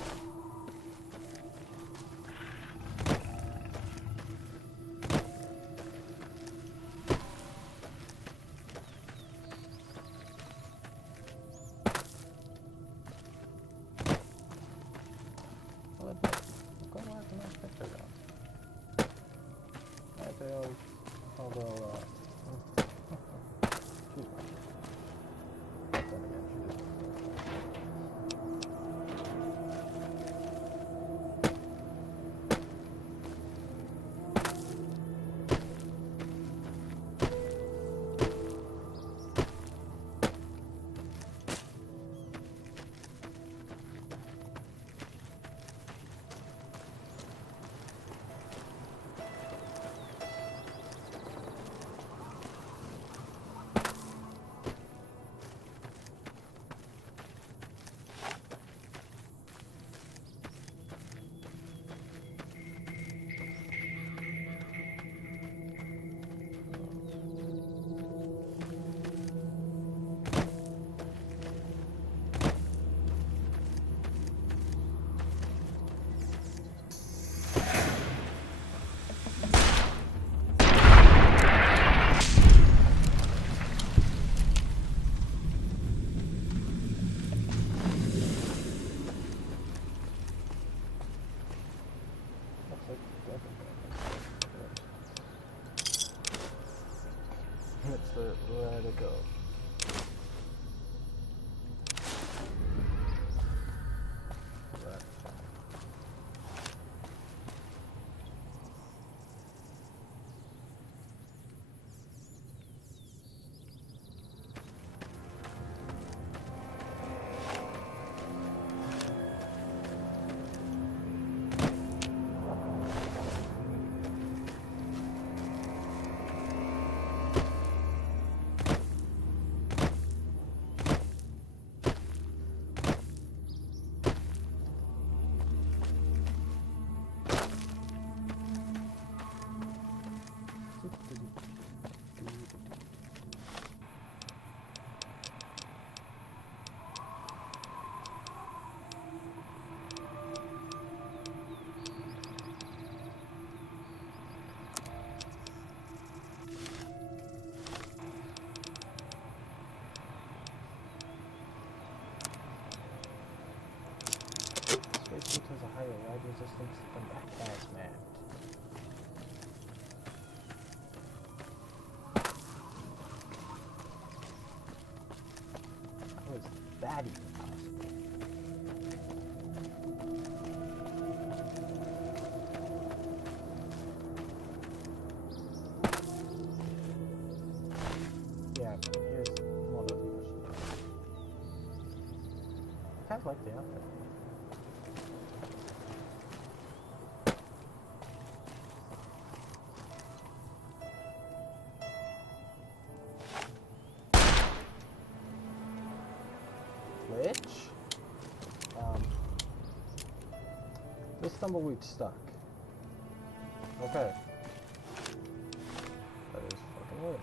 Well, go mark the next picture down. Although, she's right. But then again, she didn't. Spacesuit has a higher ride resistance than the hazmat. How is that even possible? Yeah, here's one other question. I kind of like the outfit. Which? This tumbleweed stuck. Okay. That is fucking weird.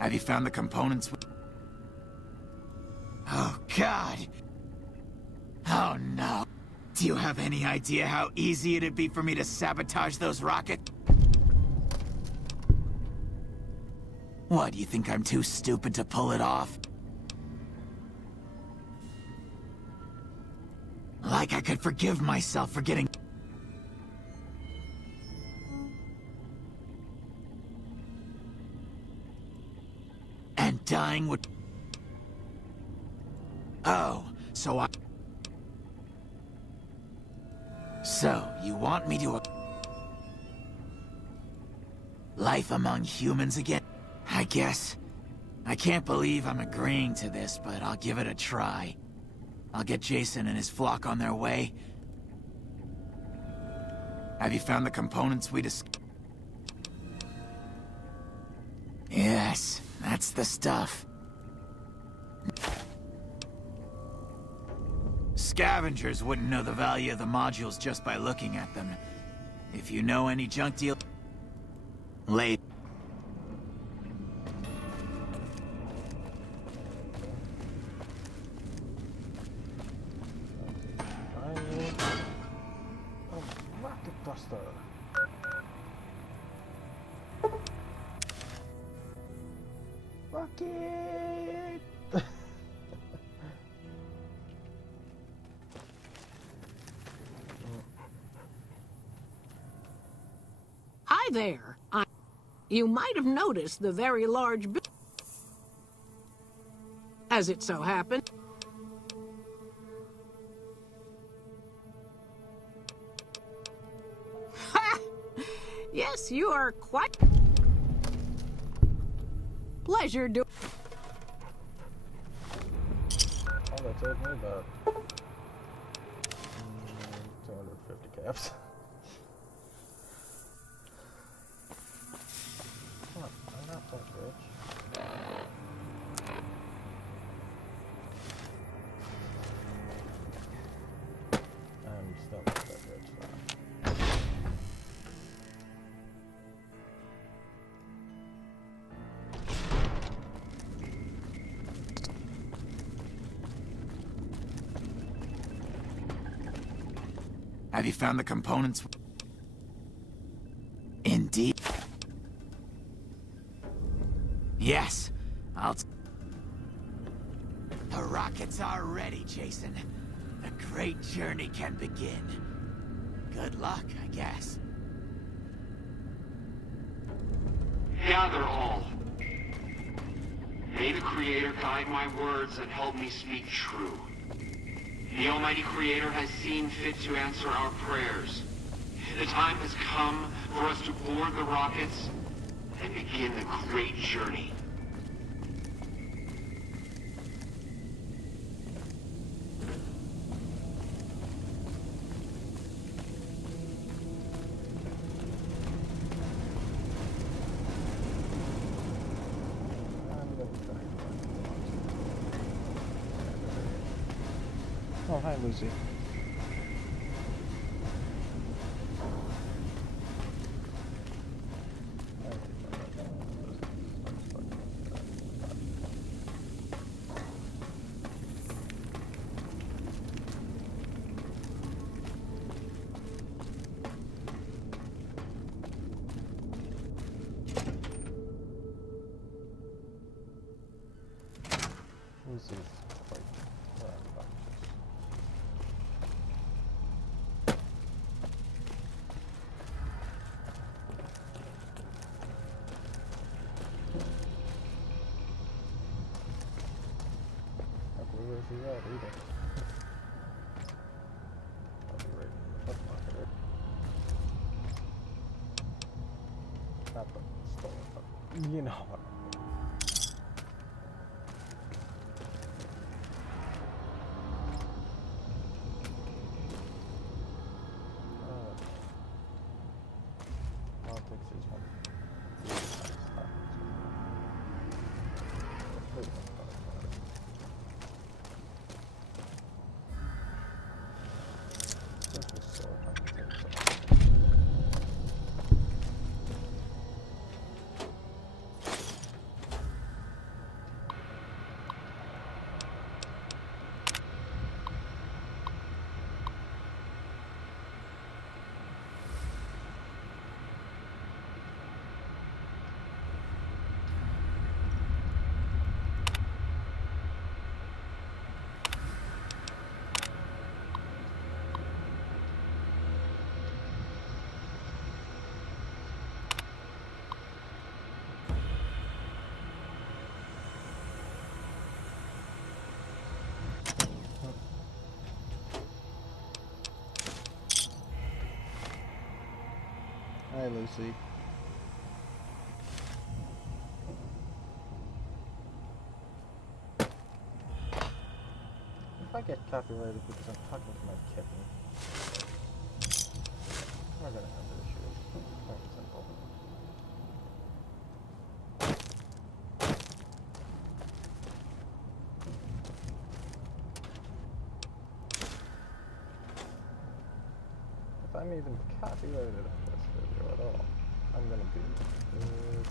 Have you found the components? Oh, God. Oh, no. Do you have any idea how easy it'd be for me to sabotage those rockets? What, do you think I'm too stupid to pull it off? Like I could forgive myself for getting... and dying would... Oh, so I... So, you want me to... Life among humans again? I guess. I can't believe I'm agreeing to this, but I'll give it a try. I'll get Jason and his flock on their way. Have you found the components we discussed? Yes, that's the stuff. Scavengers wouldn't know the value of the modules just by looking at them. If you know any junk deal... Late. Rocket Buster. Rocket! Hi there. You might have noticed the very large as it so happened. Ha! Yes, you are quite... Pleasure doing... Oh, that saved me about 250 caps. Huh, I'm not that rich. I'm still not that rich though. Have you found the components? Indeed. Yes, The rockets are ready, Jason. The great journey can begin. Good luck, I guess. Gather all. May the Creator guide my words and help me speak true. The Almighty Creator has seen fit to answer our prayers. The time has come for us to board the rockets and begin the great journey. Oh, hi, Lucy. Lucy's quite rambunctious. Where is he at either? I'll be right in the foot market. Not the stolen, but you know what I mean. Politics is one. Hi, Lucy. If I get copyrighted because I'm talking to my kitten, we're gonna have issues. Plain and simple. If I'm even copyrighted on this video at all, I'm gonna be pissed.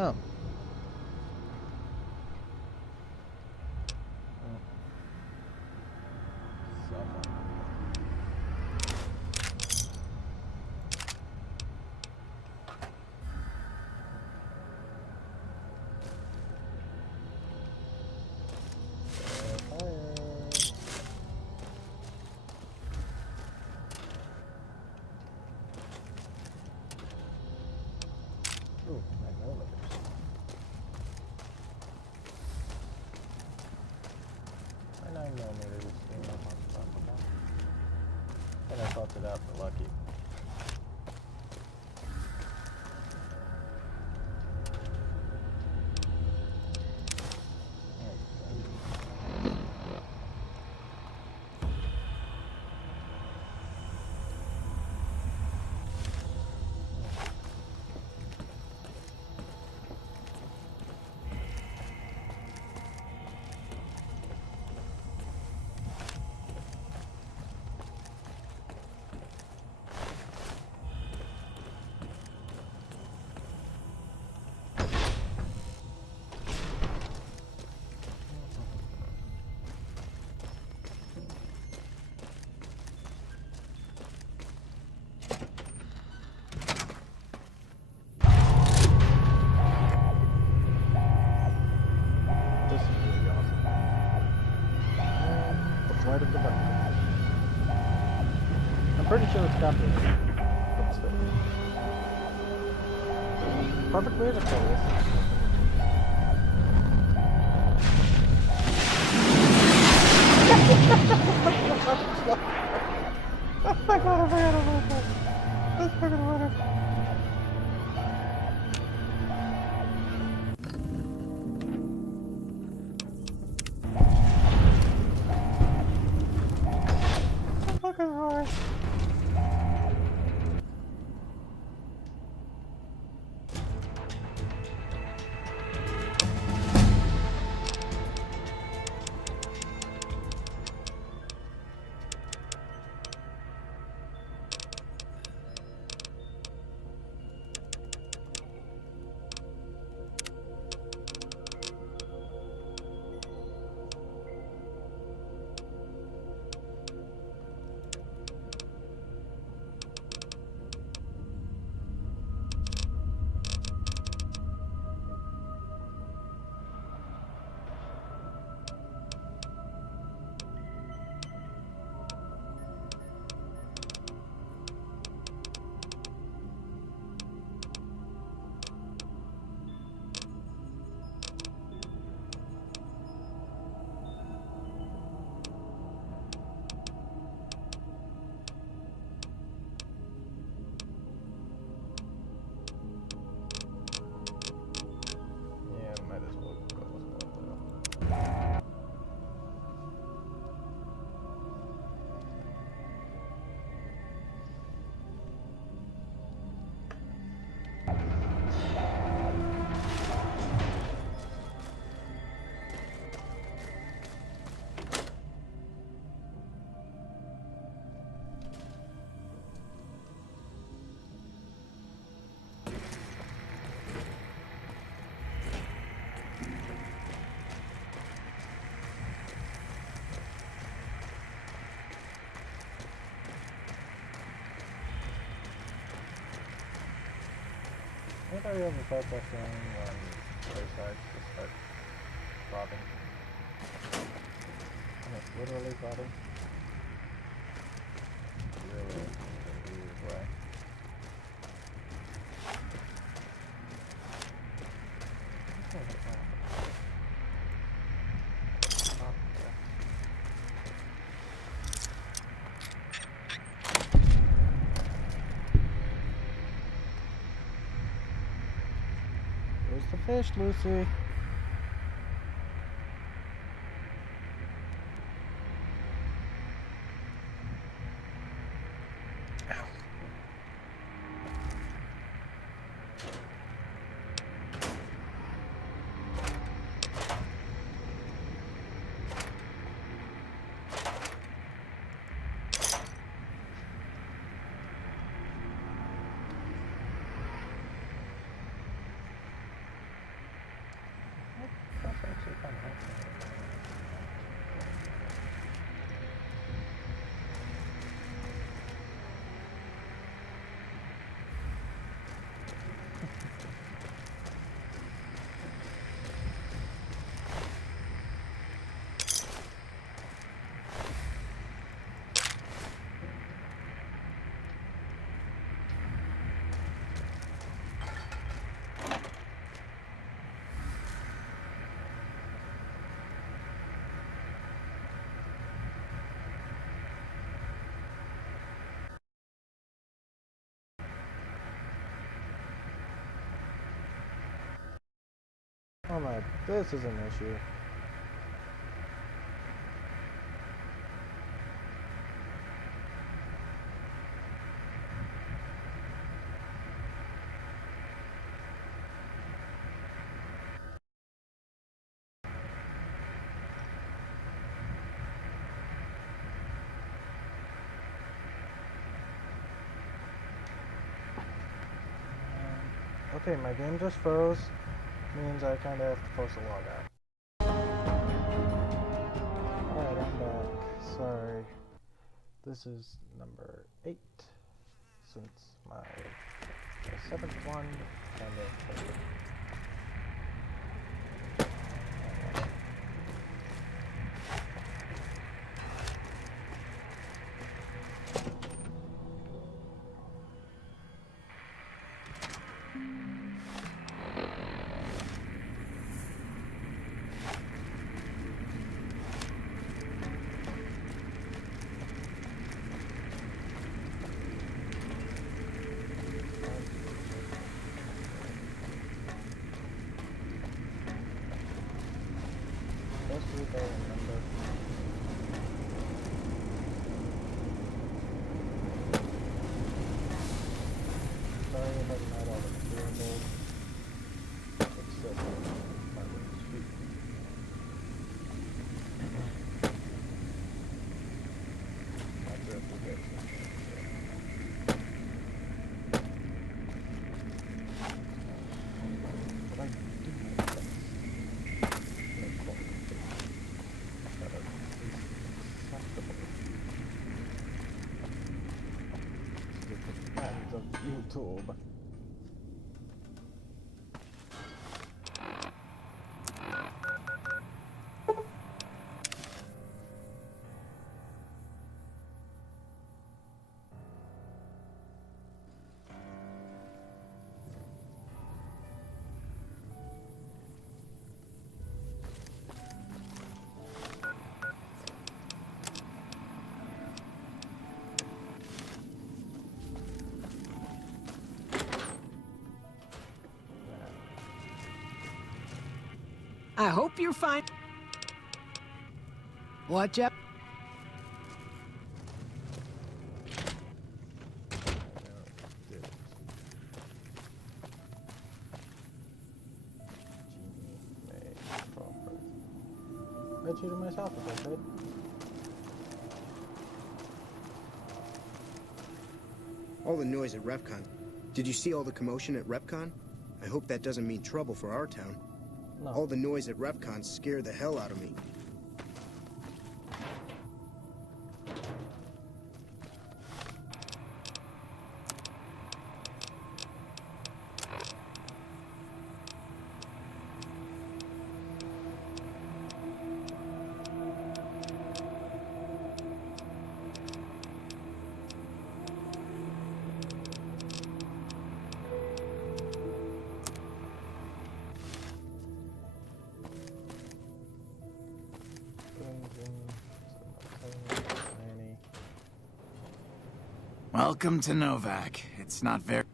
Oh. Ooh, magnolias. My 9mm is being almost possible. And I thought it out for lucky. Right of the button. I'm pretty sure it's copyrighted. But still. Perfect way to play this. Oh my Hurry over protesting when both sides just start robbing. And it's literally robbing. Really in a weird way. Where's the fish, Lucy? That's actually kind of helpful. Oh my, this is an issue. Okay, my game just froze. Means I kind of have to force a log out. Alright, I'm back. Sorry. This is number 8. Since my 7th one kind of failed. If I remember. Sorry about not all the materials. It's still my room sweet. Not sure if we get some shit. But I do have that. Of YouTube. I hope you're fine. Watch out. I cheated myself if I could. All the noise at RepCon. Did you see all the commotion at RepCon? I hope that doesn't mean trouble for our town. No. All the noise at RepCon scared the hell out of me. Welcome to Novak. It's not very...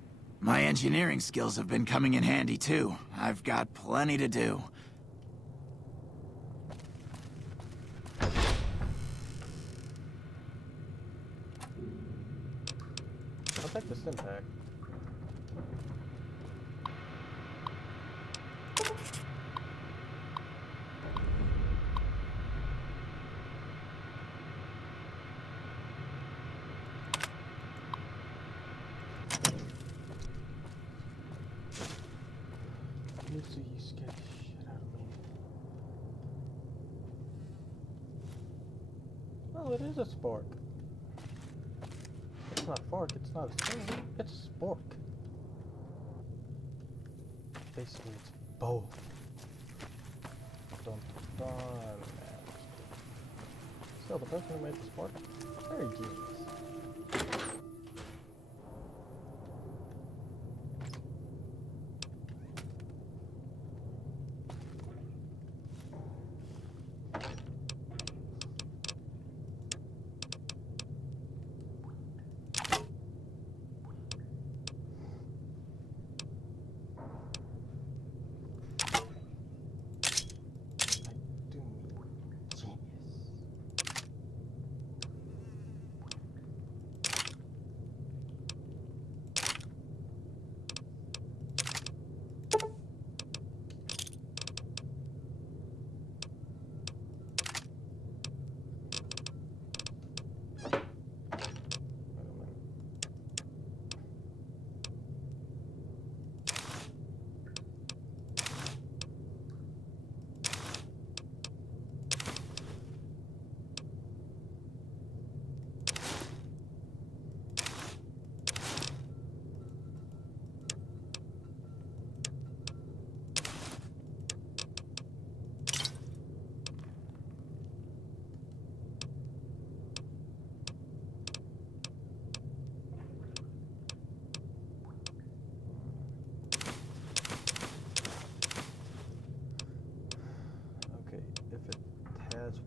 My engineering skills have been coming in handy, too. I've got plenty to do. I'll take the stim pack. You see, you scared the shit out of me. Oh, it is a spork. It's not a fork, it's not a spoon, it's a spork. Basically, it's both. Dun, dun, dun. Still, the person who made the spork, very genius.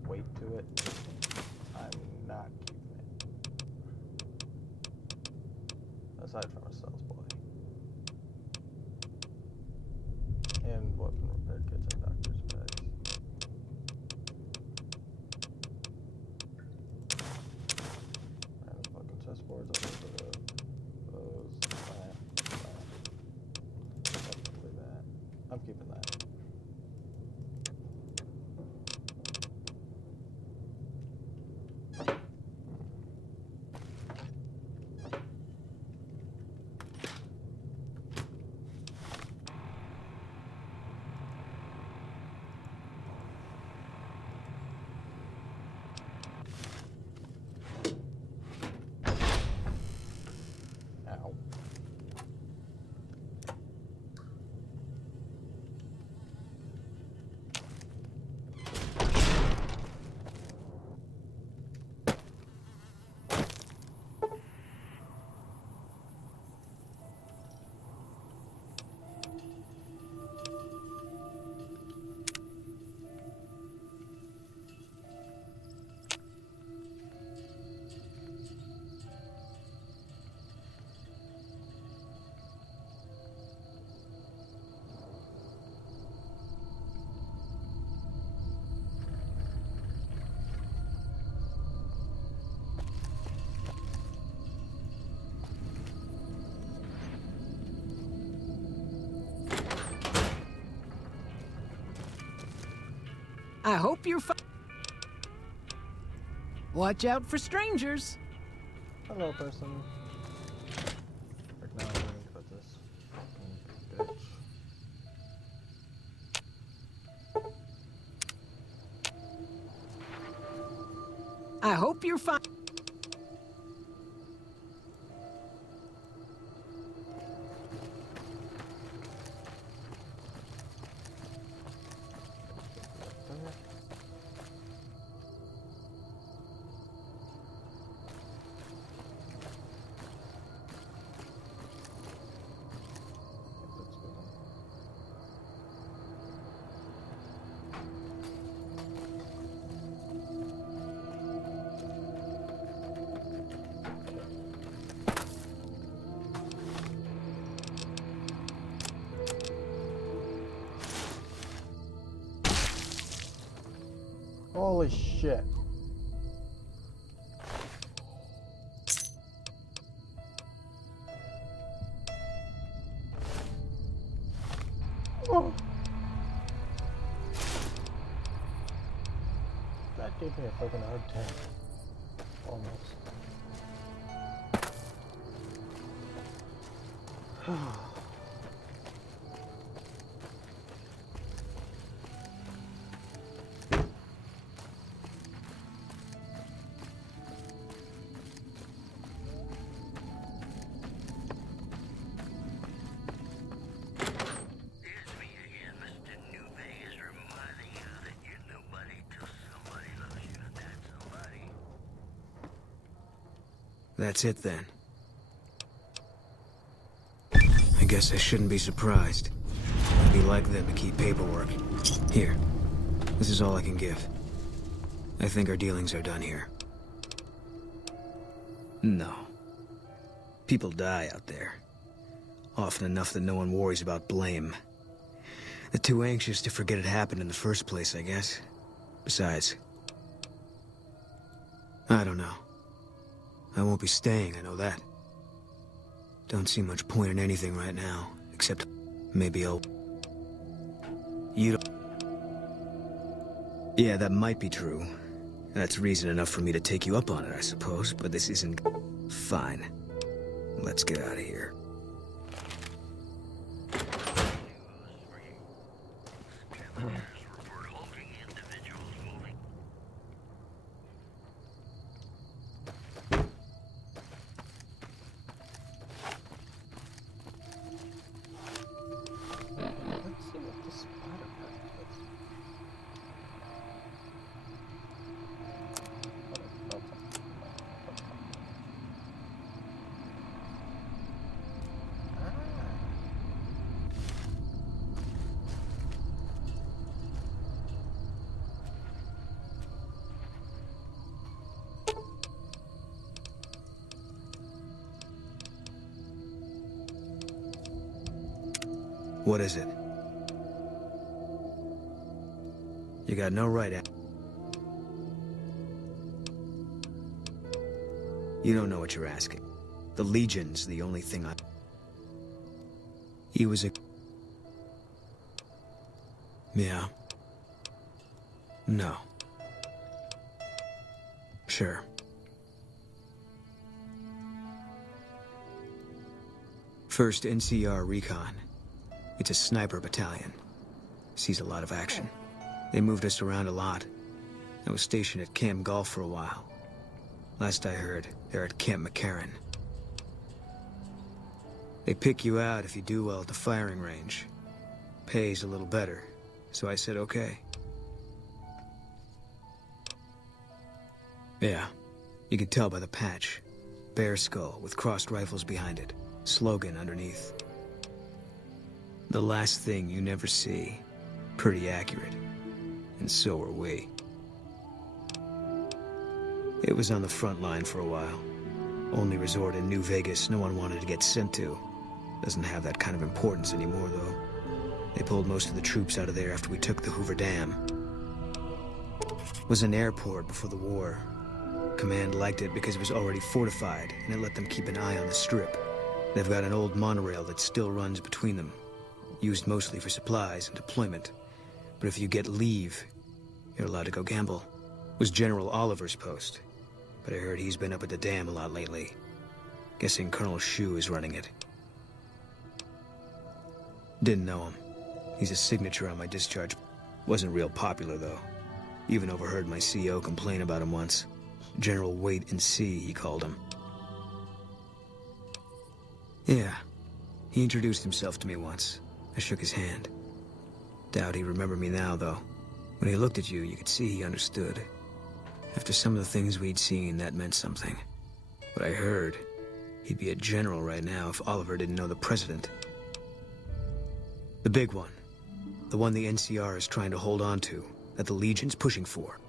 Weight to it, I'm not keeping it. Aside from a sales boy. And weapon repair kits and doctor's bags. And fucking chessboards, I'll get rid of those, that. Definitely that. I'm keeping that. Ow. I hope you're fine. Watch out for strangers. Hello, person. Right now, I'm going to put this fucking bitch. I hope you're fine. Holy shit. Oh. That gave me a fucking hard time. Almost. That's it then. I guess I shouldn't be surprised. It'd be like them to keep paperwork. Here. This is all I can give. I think our dealings are done here. No. People die out there. Often enough that no one worries about blame. They're too anxious to forget it happened in the first place, I guess. Besides, I don't know. I won't be staying, I know that. Don't see much point in anything right now, except maybe I'll... You don't... Yeah, that might be true. That's reason enough for me to take you up on it, I suppose, but this isn't... Fine. Let's get out of here. What is it? You got no right at... You don't know what you're asking. The Legion's the only thing I... He was a... Yeah. No. Sure. First NCR Recon. It's a sniper battalion. Sees a lot of action. They moved us around a lot. I was stationed at Camp Golf for a while. Last I heard, they're at Camp McCarran. They pick you out if you do well at the firing range. Pays a little better, so I said okay. Yeah, you could tell by the patch. Bear skull with crossed rifles behind it. Slogan underneath. The last thing you never see. Pretty accurate. And so are we. It was on the front line for a while. Only resort in New Vegas no one wanted to get sent to. Doesn't have that kind of importance anymore, though. They pulled most of the troops out of there after we took the Hoover Dam. Was an airport before the war. Command liked it because it was already fortified, and it let them keep an eye on the Strip. They've got an old monorail that still runs between them. Used mostly for supplies and deployment. But if you get leave, you're allowed to go gamble. Was General Oliver's post. But I heard he's been up at the dam a lot lately. Guessing Colonel Shu is running it. Didn't know him. He's a signature on my discharge. Wasn't real popular, though. Even overheard my CO complain about him once. General Wait and See, he called him. Yeah. He introduced himself to me once. I shook his hand. Doubt he remembered me now, though. When he looked at you, you could see he understood. After some of the things we'd seen, that meant something. But I heard he'd be a general right now if Oliver didn't know the president. The big one. The one the NCR is trying to hold on to, that the Legion's pushing for.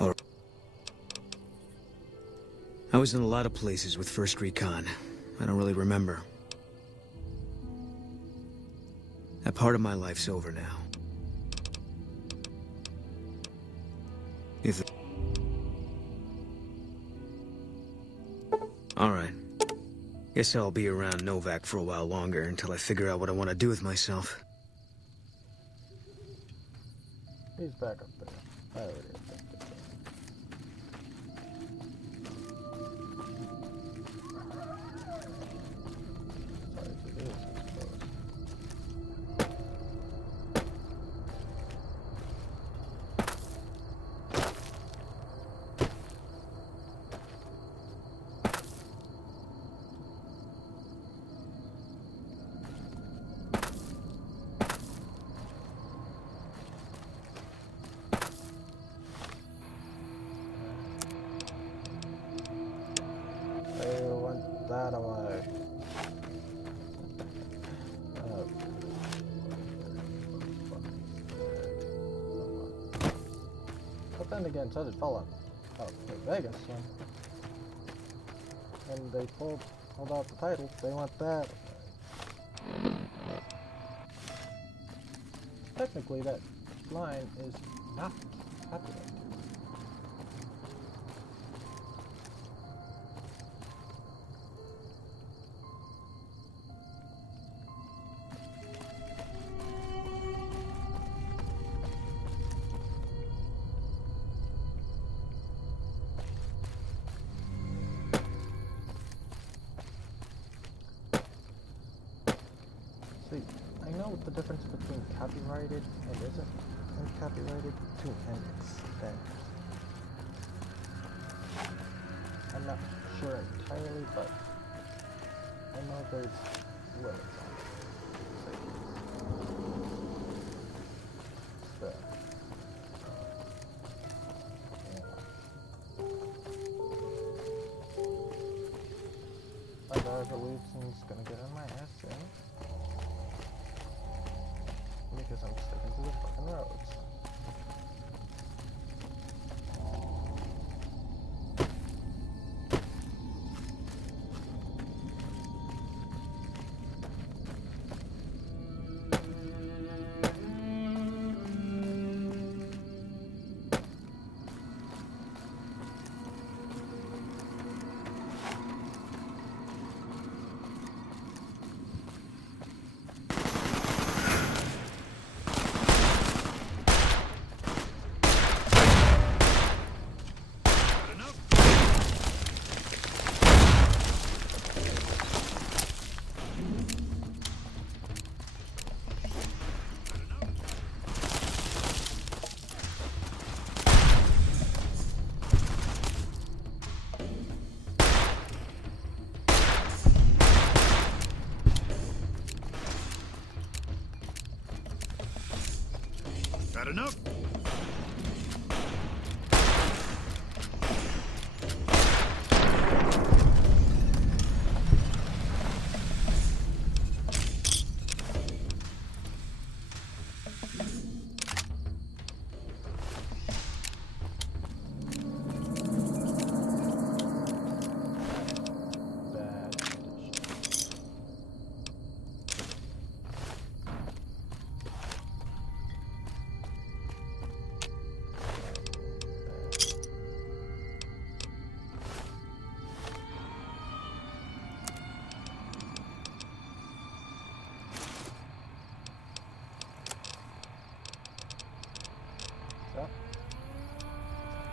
All right. I was in a lot of places with First Recon. I don't really remember. That part of my life's over now. If... Alright. Guess I'll be around Novak for a while longer until I figure out what I want to do with myself. He's back up there. Oh, it is. Sorry, it is exposed. I want that away. Oh. But then again, so did Fallout. Oh, New Vegas, and they pulled out the title. They want that. Technically, that line is not copyrighted. See, I know the difference between copyrighted and isn't uncopyrighted to an extent. I'm not sure entirely, but I know there's limits on it. So, my dog Evolution's gonna get on my ass soon. Because I'm sticking to the fucking roads. That enough?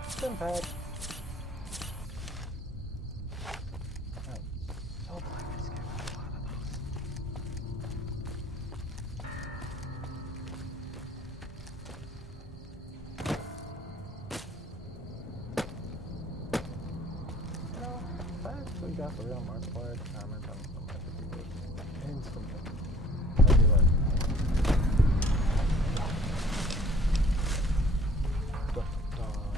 Stim pad. So black, I scared a lot of those. You know, if I actually got the real Markiplier to comment on some of my videos instantly, I'd be like, but I don't know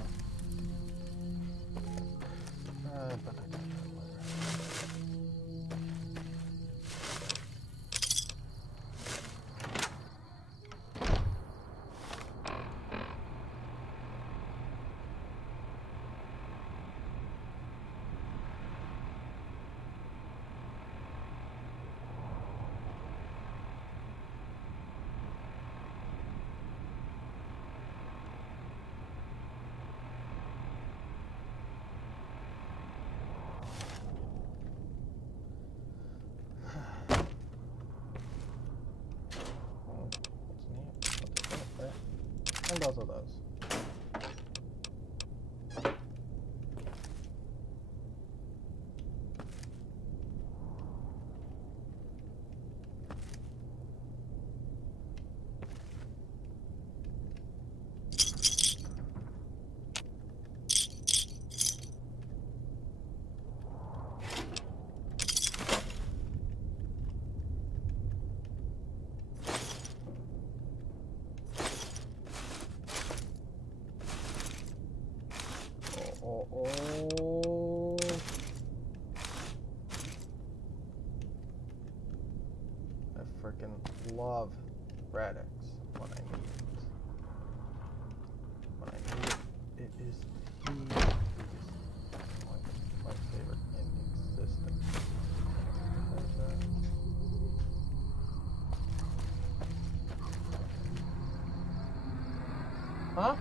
Huh?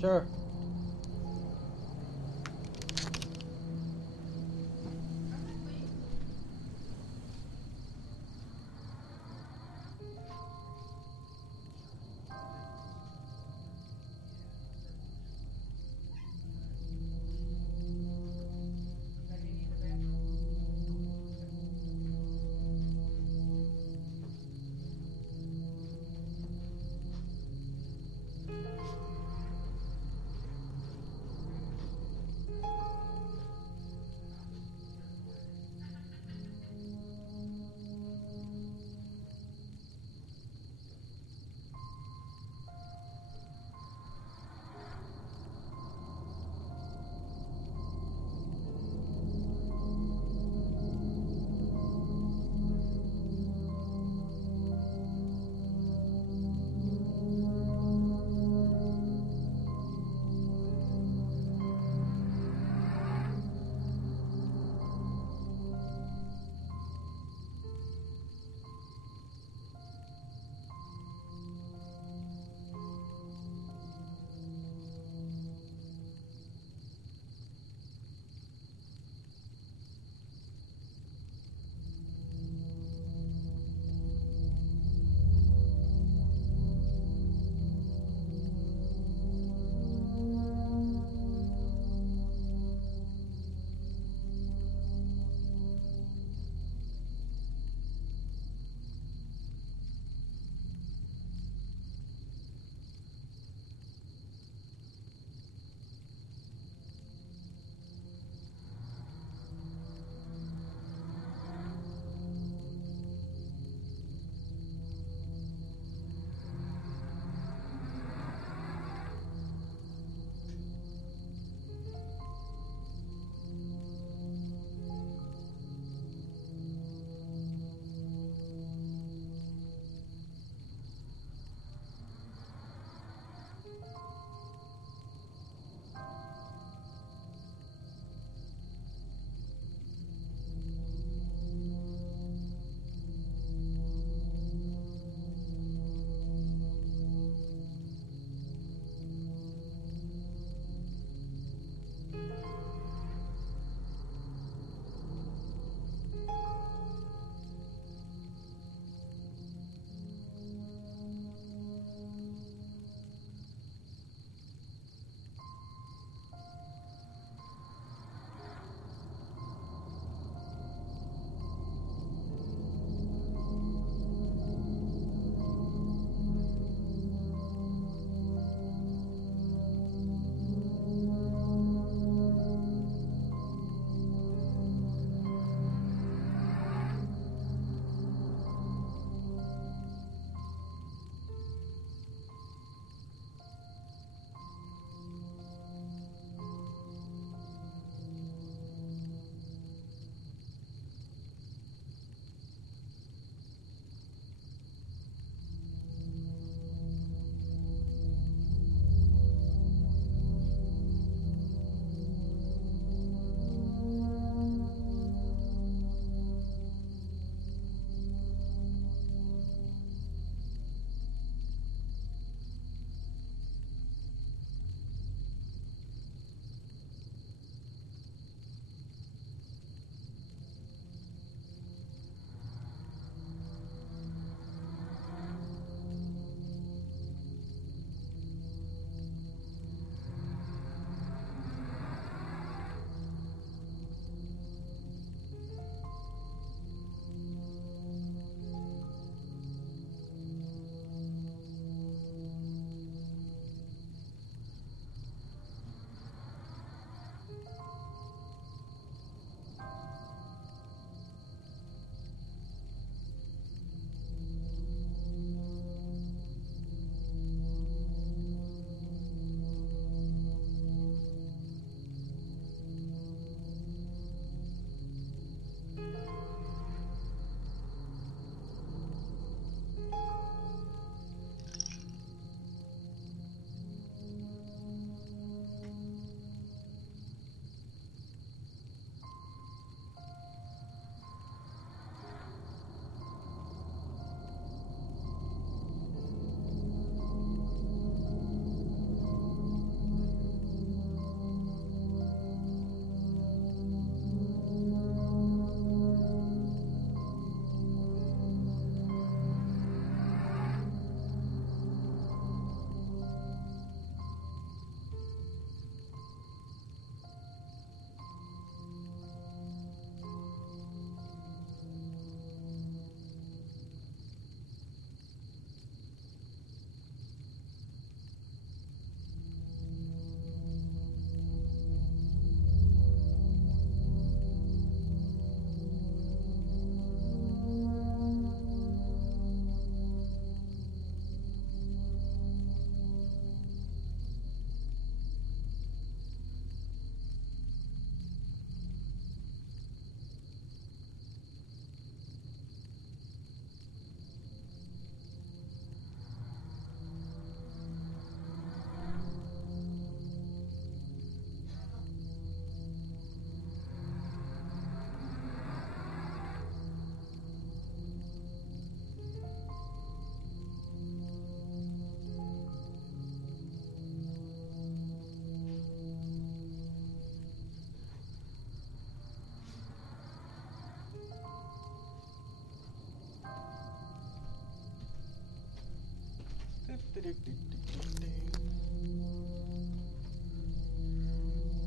Sure.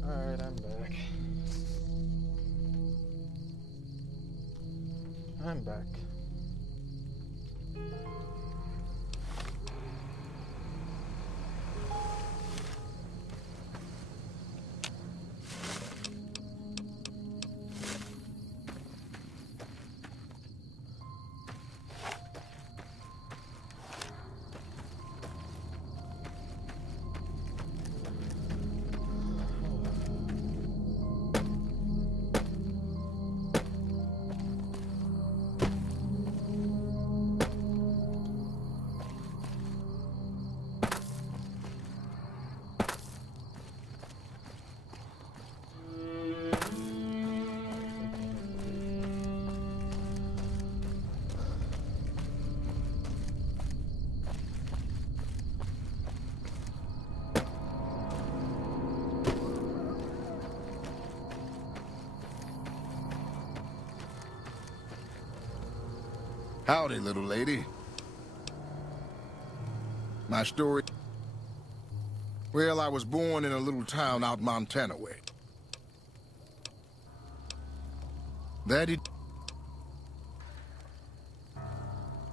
Alright, I'm back. I'm back. Howdy, little lady. My story... Well, I was born in a little town out Montana way. Daddy...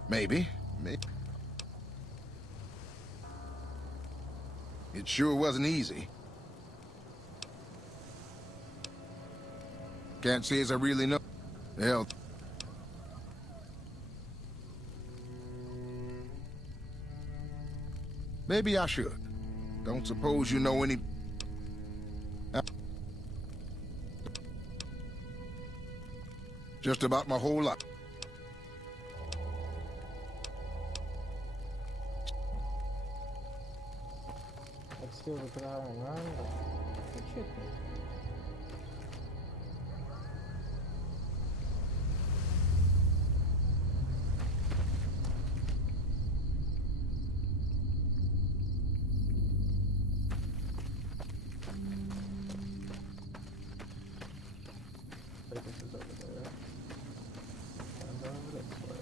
Maybe. It sure wasn't easy. Can't say as I really know. Hell... Maybe I should. Don't suppose you know any... Just about my whole life. Let's steal the power and run, but it should be. This is over there. And over this way.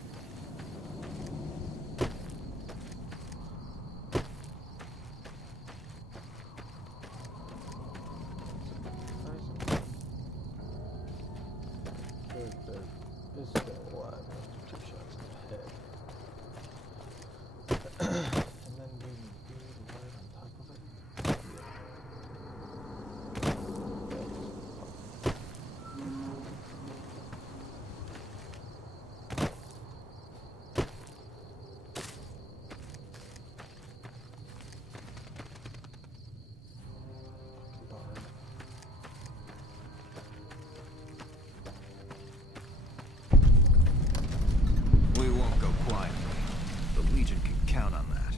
There is still alive after 2 shots in the head. And then we right on top of it. We won't go quietly. The Legion can count on that.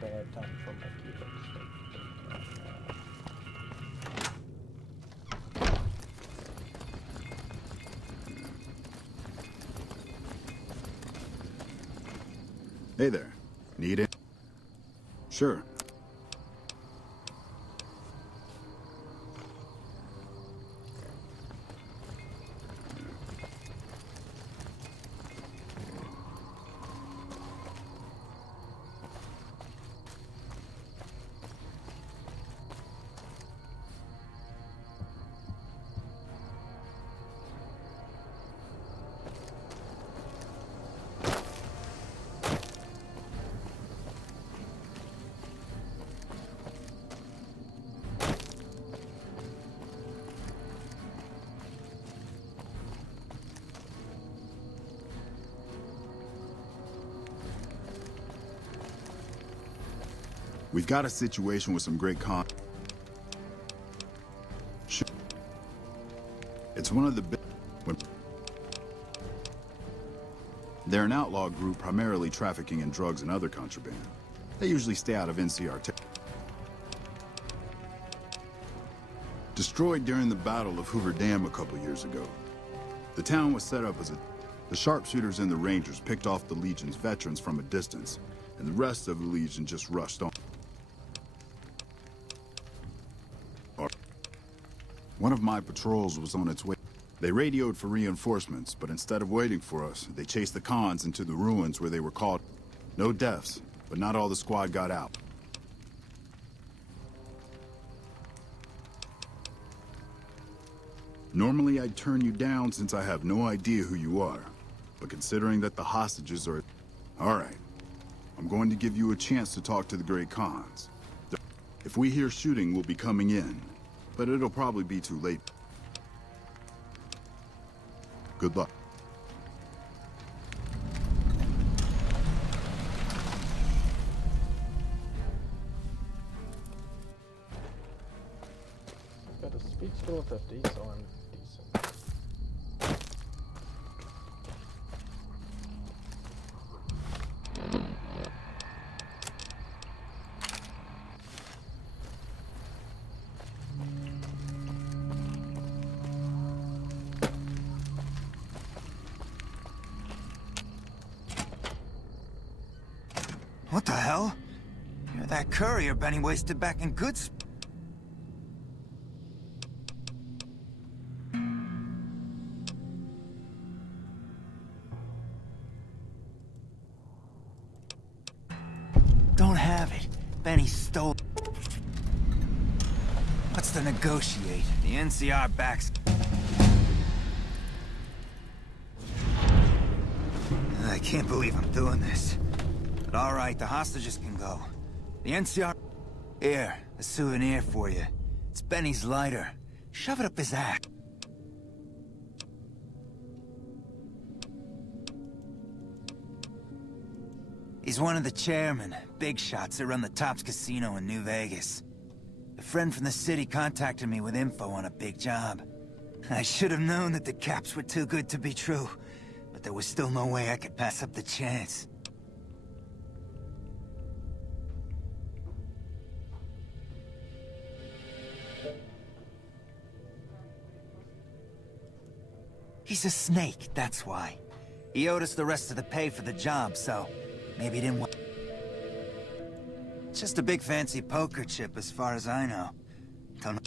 Bad time for my keyboard to start. Hey there. Need it? Sure. We've got a situation with some great It's one of the big... They're an outlaw group primarily trafficking in drugs and other contraband. They usually stay out of NCR Destroyed during the Battle of Hoover Dam a couple years ago. The town was set up as the sharpshooters and the Rangers picked off the Legion's veterans from a distance, and the rest of the Legion just rushed on. One of my patrols was on its way. They radioed for reinforcements, but instead of waiting for us, they chased the cons into the ruins where they were caught. No deaths, but not all the squad got out. Normally I'd turn you down since I have no idea who you are. But considering that the hostages are... Alright. I'm going to give you a chance to talk to the Great Khans. If we hear shooting, we'll be coming in. But it'll probably be too late. Good luck. Got a speed skill of 50, so I'm decent. What the hell? You're that courier Benny wasted back in Goods. Don't have it. Benny stole. What's to negotiate? The NCR backs. I can't believe I'm doing this. But all right, the hostages can go. The NCR... Here, a souvenir for you. It's Benny's lighter. Shove it up his ass. He's one of the chairmen, big shots that run the Tops Casino in New Vegas. A friend from the city contacted me with info on a big job. I should have known that the caps were too good to be true, but there was still no way I could pass up the chance. He's a snake, that's why. He owed us the rest of the pay for the job, so maybe he didn't want... It's just a big fancy poker chip as far as I know. Don't know.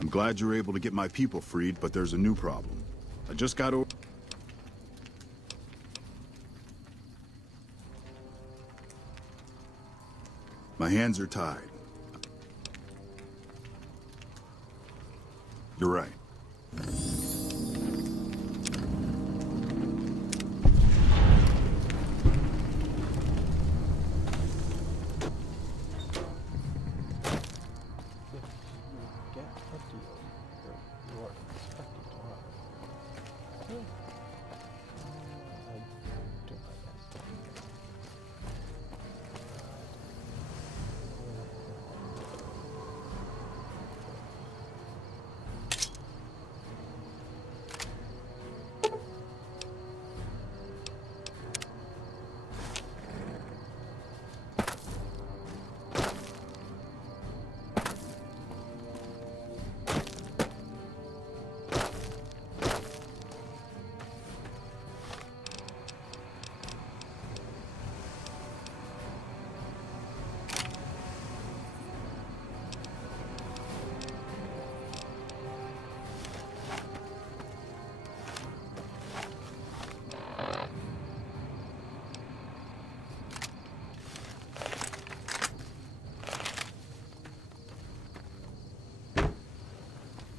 I'm glad you're able to get my people freed, but there's a new problem. I just got over... My hands are tied. You're right.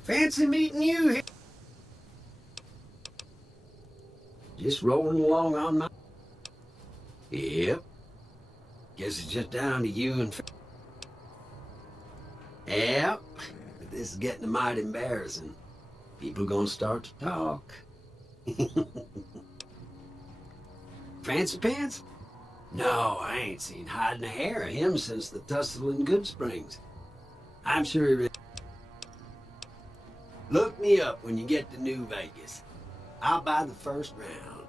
Fancy meeting you here. Just rolling along on my... Yep. Guess it's just down to you and... Yep. This is getting mighty embarrassing. People gonna start to talk. Fancy pants? No, I ain't seen hide nor hair of him since the tussle in Good Springs. I'm sure he Look me up when you get to New Vegas. I'll buy the first round.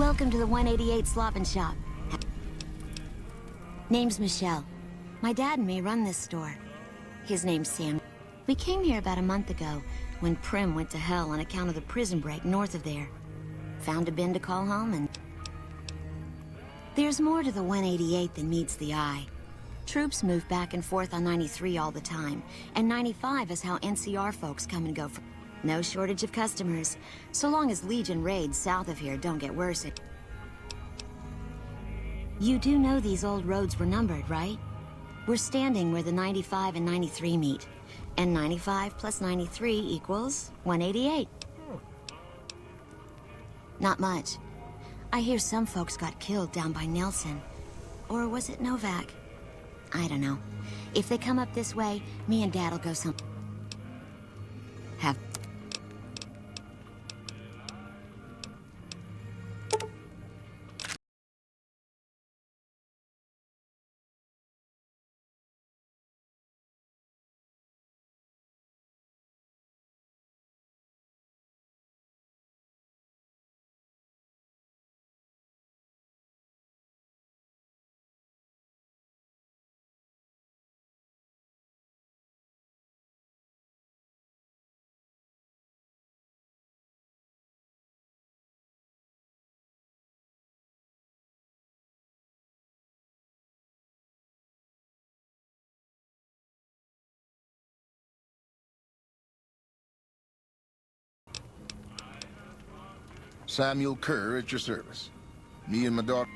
Welcome to the 188 Slop and Shop. Name's Michelle. My dad and me run this store. His name's Sam. We came here about a month ago when Prim went to hell on account of the prison break north of there. Found a bin to call home and... There's more to the 188 than meets the eye. Troops move back and forth on 93 all the time, and 95 is how NCR folks come and go from... No shortage of customers, so long as Legion raids south of here don't get worse. You do know these old roads were numbered, right? We're standing where the 95 and 93 meet, and 95 plus 93 equals 188. Not much. I hear some folks got killed down by Nelson. Or was it Novak? I don't know. If they come up this way, me and Dad'll go some... Have... Samuel Kerr at your service. Me and my daughter,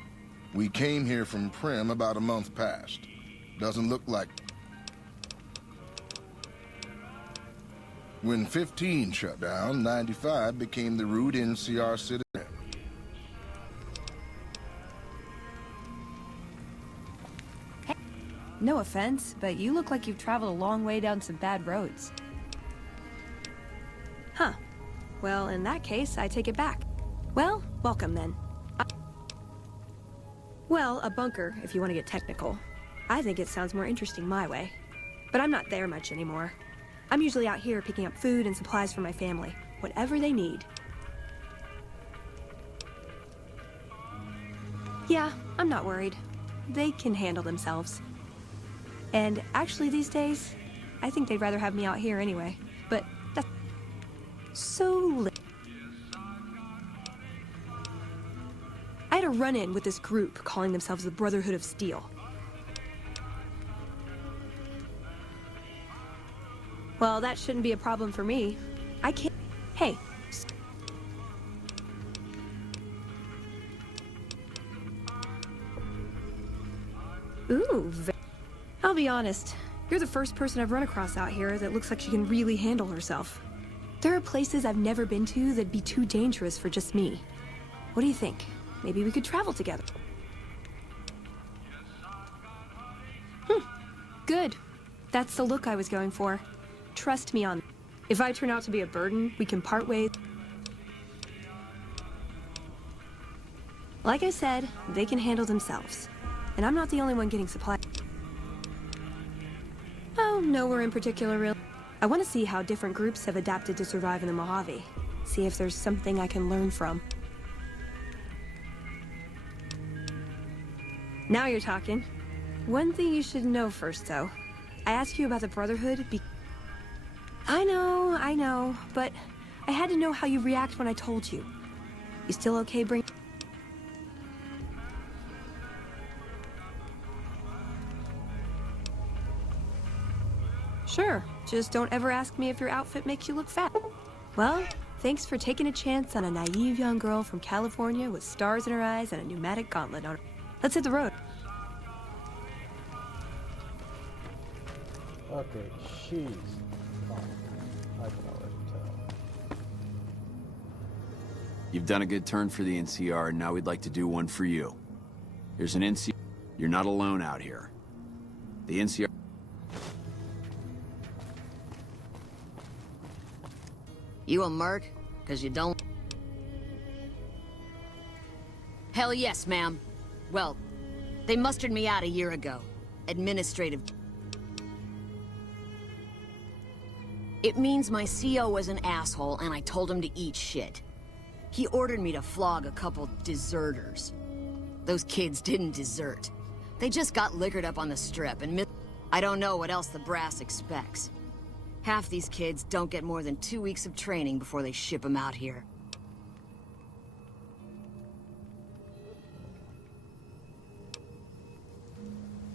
we came here from Prim about a month past. Doesn't look like... When 15 shut down, 95 became the root NCR citizen. No offense, but you look like you've traveled a long way down some bad roads. Huh. Well, in that case, I take it back. Well, welcome then. Well, a bunker, if you want to get technical. I think it sounds more interesting my way. But I'm not there much anymore. I'm usually out here picking up food and supplies for my family. Whatever they need. Yeah, I'm not worried. They can handle themselves. And actually these days, I think they'd rather have me out here anyway. But that's so I had a run-in with this group calling themselves the Brotherhood of Steel. Well, that shouldn't be a problem for me. I can't... Hey. Ooh, I'll be honest. You're the first person I've run across out here that looks like she can really handle herself. There are places I've never been to that'd be too dangerous for just me. What do you think? Maybe we could travel together. Good. That's the look I was going for. Trust me on. If I turn out to be a burden, we can part ways. Like I said, they can handle themselves. And I'm not the only one getting supplies. Oh, nowhere in particular, really. I want to see how different groups have adapted to survive in the Mojave. See if there's something I can learn from. Now you're talking. One thing you should know first, though. I asked you about the Brotherhood I know, but I had to know how you react when I told you. You still okay bring... Sure, just don't ever ask me if your outfit makes you look fat. Well, thanks for taking a chance on a naive young girl from California with stars in her eyes and a pneumatic gauntlet on her. Let's hit the road. Okay, she's fine. I can already tell. You've done a good turn for the NCR, and now we'd like to do one for you. There's an NCR. You're not alone out here. The NCR... You a merc? 'Cause you don't... Hell yes, ma'am. Well, they mustered me out a year ago. Administrative... It means my CO was an asshole and I told him to eat shit. He ordered me to flog a couple deserters. Those kids didn't desert. They just got liquored up on the strip and I don't know what else the brass expects. Half these kids don't get more than 2 weeks of training before they ship them out here.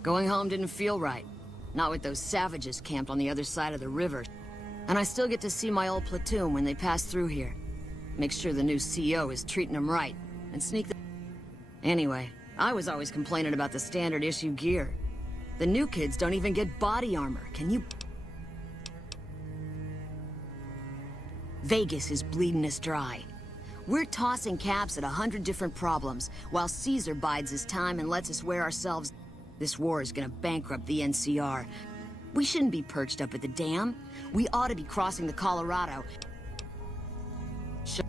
Going home didn't feel right. Not with those savages camped on the other side of the river. And I still get to see my old platoon when they pass through here. Make sure the new CO is treating them right, and sneak them... Anyway, I was always complaining about the standard issue gear. The new kids don't even get body armor. Can you... Vegas is bleeding us dry. We're tossing caps at 100 different problems, while Caesar bides his time and lets us wear ourselves... This war is gonna bankrupt the NCR. We shouldn't be perched up at the dam. We ought to be crossing the Colorado. Nice.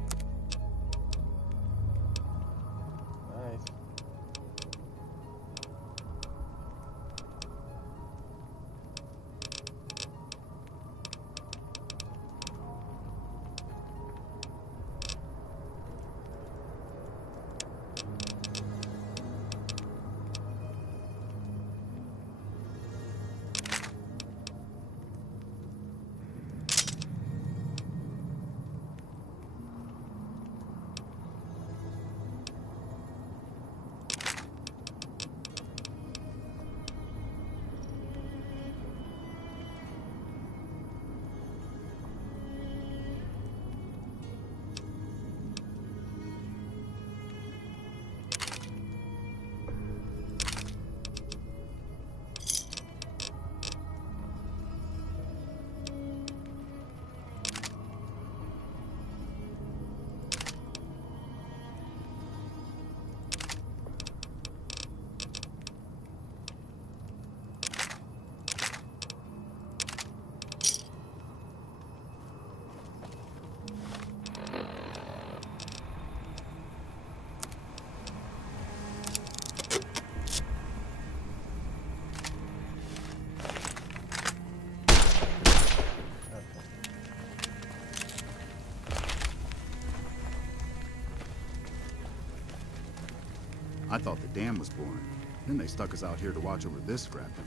I thought the dam was boring. Then they stuck us out here to watch over this scrap heap.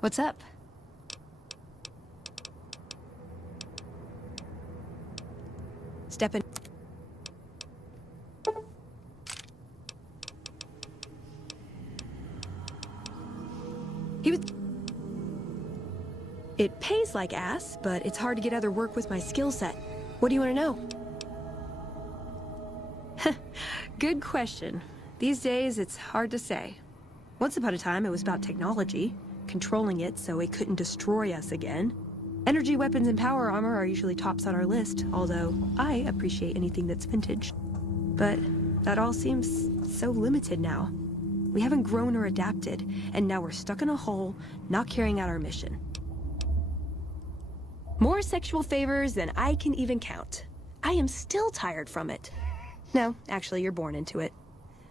What's up? Step in. It pays like ass, but it's hard to get other work with my skill set. What do you want to know? Good question. These days, it's hard to say. Once upon a time, it was about technology, controlling it so it couldn't destroy us again. Energy weapons and power armor are usually tops on our list, although I appreciate anything that's vintage. But that all seems so limited now. We haven't grown or adapted, and now we're stuck in a hole, not carrying out our mission. More sexual favors than I can even count. I am still tired from it. No, actually, you're born into it.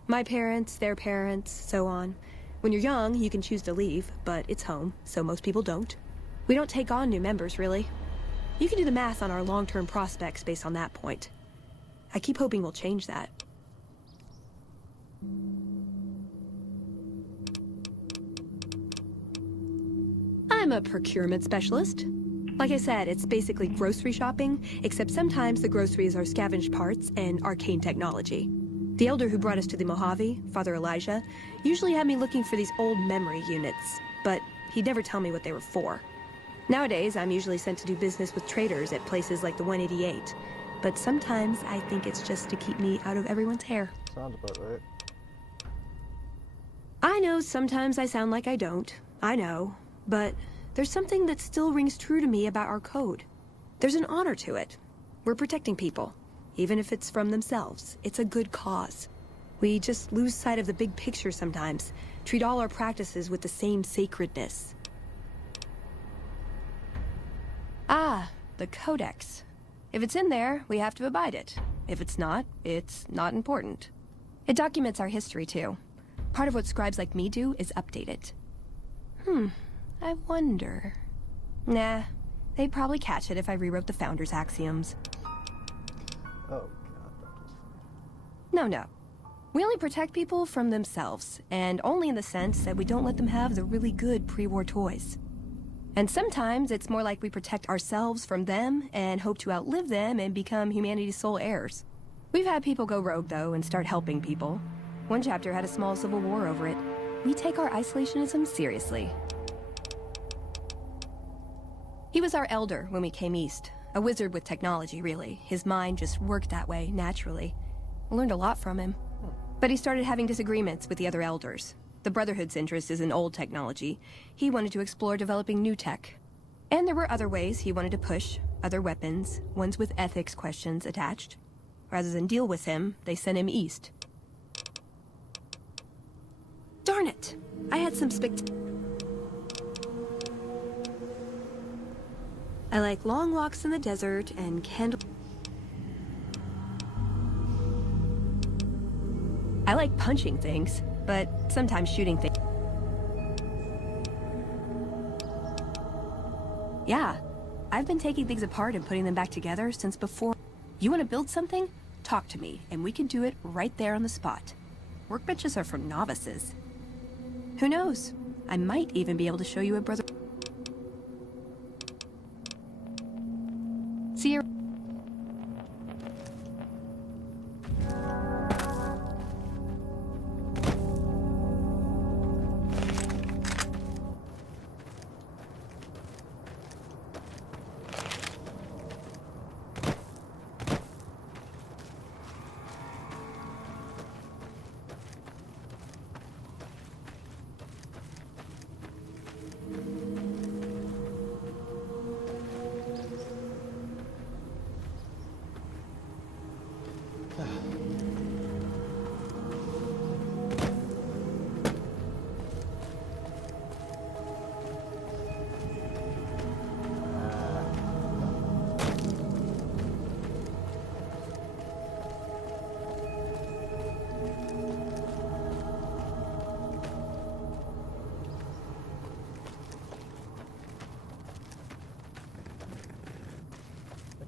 My parents, their parents, so on. When you're young, you can choose to leave, but it's home, so most people don't. We don't take on new members, really. You can do the math on our long-term prospects based on that point. I keep hoping we'll change that. I'm a procurement specialist. Like I said, it's basically grocery shopping, except sometimes the groceries are scavenged parts and arcane technology. The elder who brought us to the Mojave, Father Elijah, usually had me looking for these old memory units, but he'd never tell me what they were for. Nowadays, I'm usually sent to do business with traders at places like the 188, but sometimes I think it's just to keep me out of everyone's hair. Sounds about right. I know sometimes I sound like I don't. I know. But there's something that still rings true to me about our code. There's an honor to it. We're protecting people. Even if it's from themselves, it's a good cause. We just lose sight of the big picture sometimes, treat all our practices with the same sacredness. Ah, the Codex. If it's in there, we have to abide it. If it's not important. It documents our history, too. Part of what scribes like me do is update it. I wonder... Nah, they'd probably catch it if I rewrote the Founder's Axioms. Oh, God. No. We only protect people from themselves, and only in the sense that we don't let them have the really good pre-war toys. And sometimes it's more like we protect ourselves from them and hope to outlive them and become humanity's sole heirs. We've had people go rogue, though, and start helping people. One chapter had a small civil war over it. We take our isolationism seriously. He was our elder when we came east. A wizard with technology, really. His mind just worked that way, naturally. I learned a lot from him. But he started having disagreements with the other elders. The Brotherhood's interest is in old technology. He wanted to explore developing new tech. And there were other ways he wanted to push, other weapons, ones with ethics questions attached. Rather than deal with him, they sent him east. Darn it! I had some I like long walks in the desert and candle... I like punching things, but sometimes shooting things. Yeah, I've been taking things apart and putting them back together since before. You want to build something? Talk to me, and we can do it right there on the spot. Workbenches are for novices. Who knows? I might even be able to show you a brother... See you.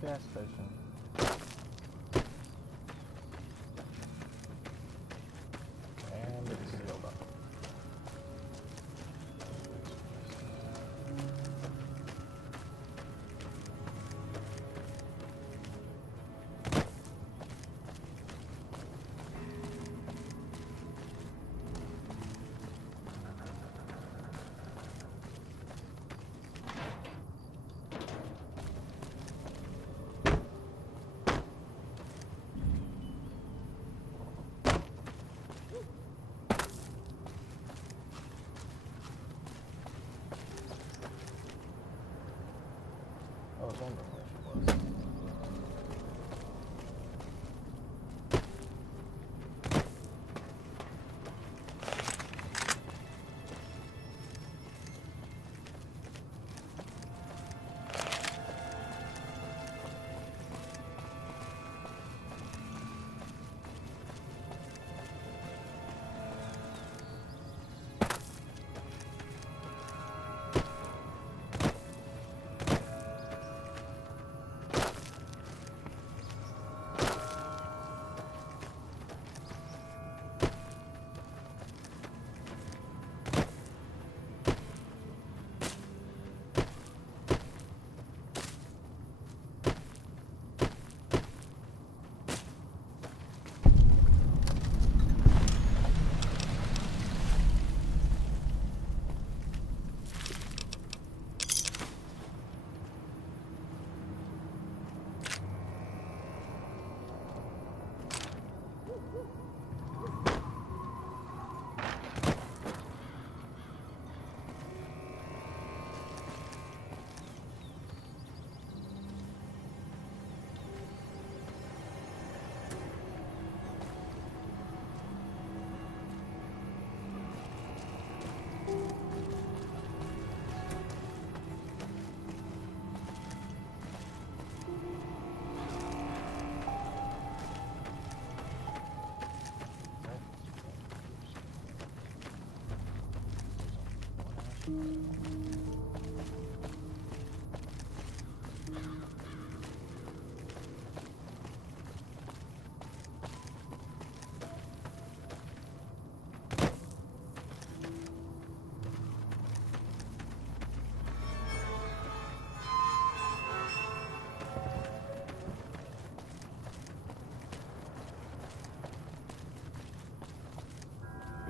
gas station. And it's sealed up. I was wondering where she was.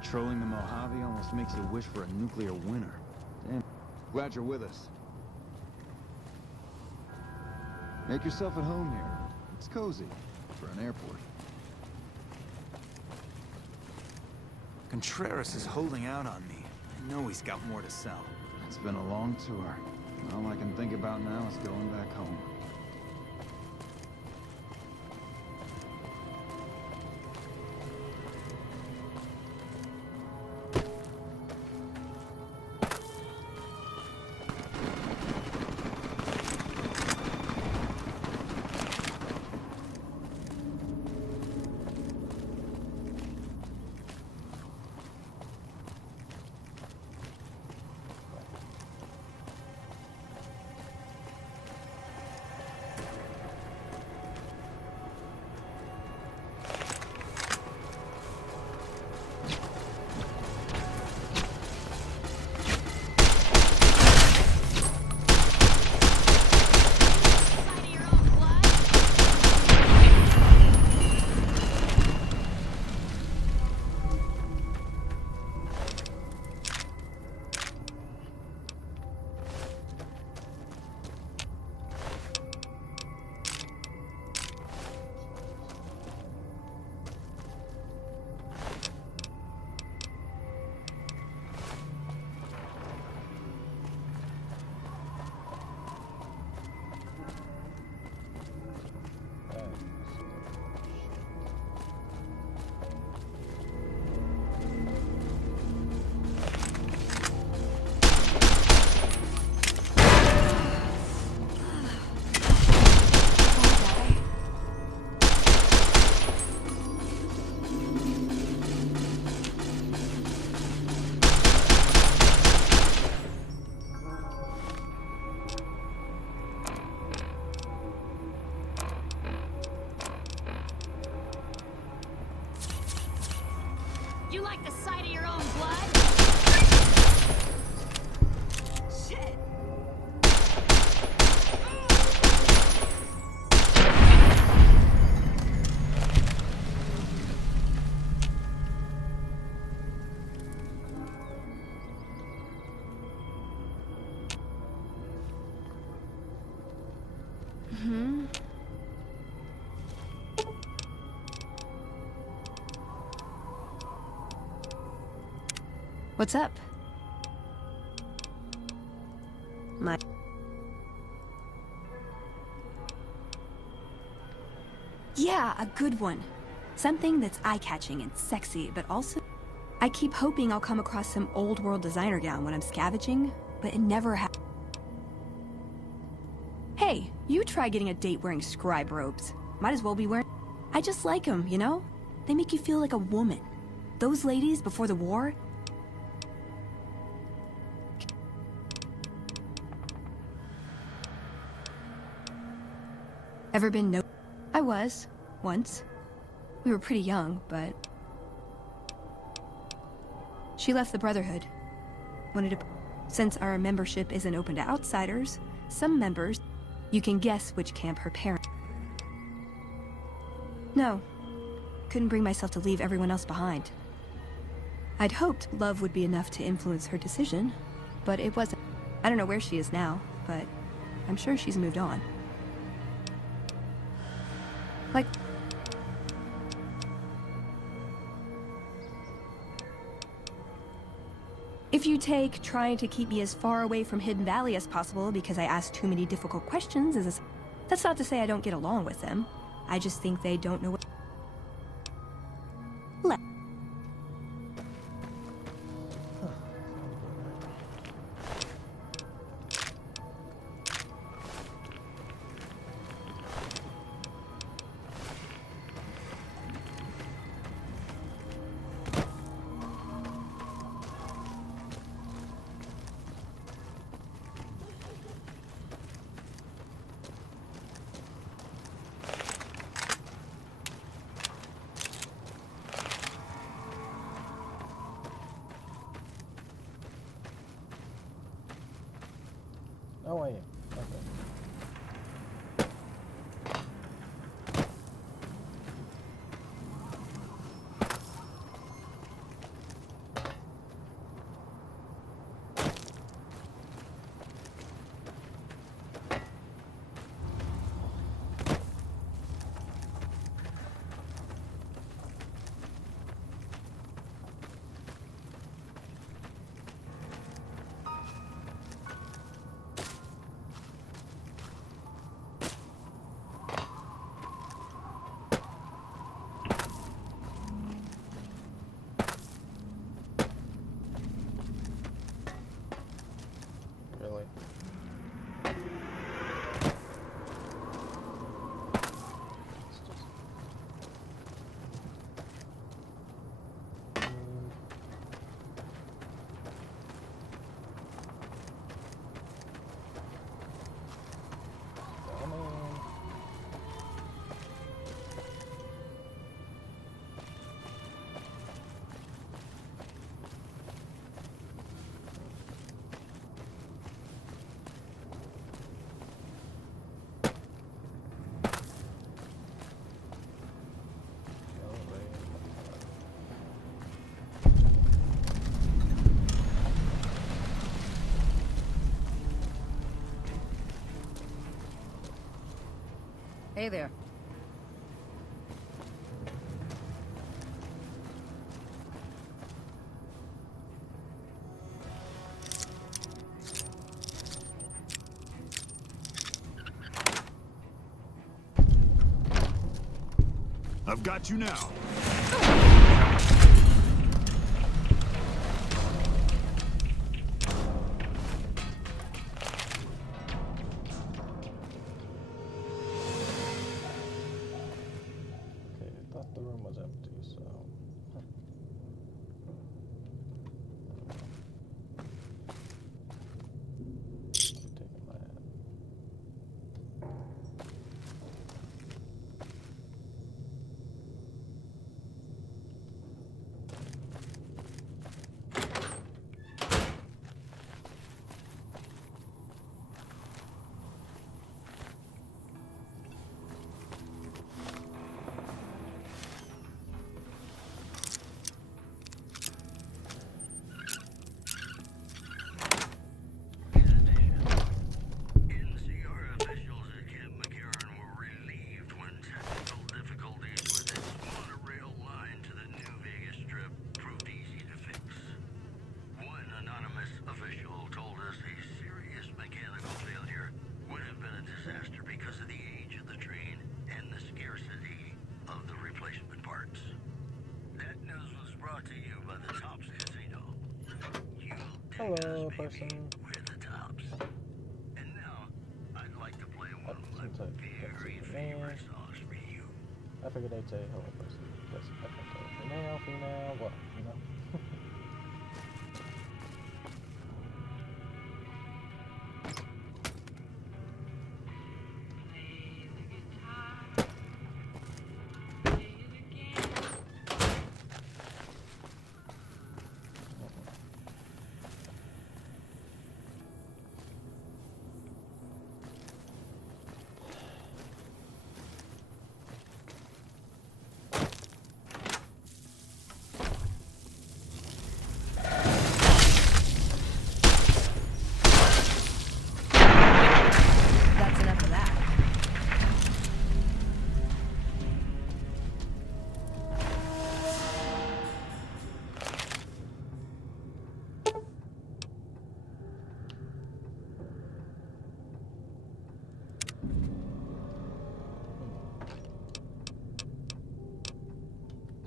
Patrolling the Mojave almost makes you wish for a nuclear winter. Damn. Glad you're with us. Make yourself at home here. It's cozy for an airport. Contreras is holding out on me. I know he's got more to sell. It's been a long tour. All I can think about now is going back home. Mm-hmm. What's up? Yeah, a good one. Something that's eye-catching and sexy, but also... I keep hoping I'll come across some old-world designer gown when I'm scavenging, but it never happens. Hey, you try getting a date wearing scribe robes. Might as well be wearing... I just like them, you know? They make you feel like a woman. Those ladies before the war... Ever been no... I was, once. We were pretty young, but... She left the Brotherhood. Wanted to... Since our membership isn't open to outsiders, some members... You can guess which camp her parents... No. Couldn't bring myself to leave everyone else behind. I'd hoped love would be enough to influence her decision, but it wasn't. I don't know where she is now, but I'm sure she's moved on. Like... If you take trying to keep me as far away from Hidden Valley as possible because I ask too many difficult questions as a... That's not to say I don't get along with them. I just think they don't know what... Oh, I am. Okay. Really? Hey there. I've got you now. Okay, I thought the room was empty, so... I'm taking my hat. a person. Seems like that's a man. I figured they'd say hello person. Yes, I can tell. Male, female, what, you know? That's enough of that.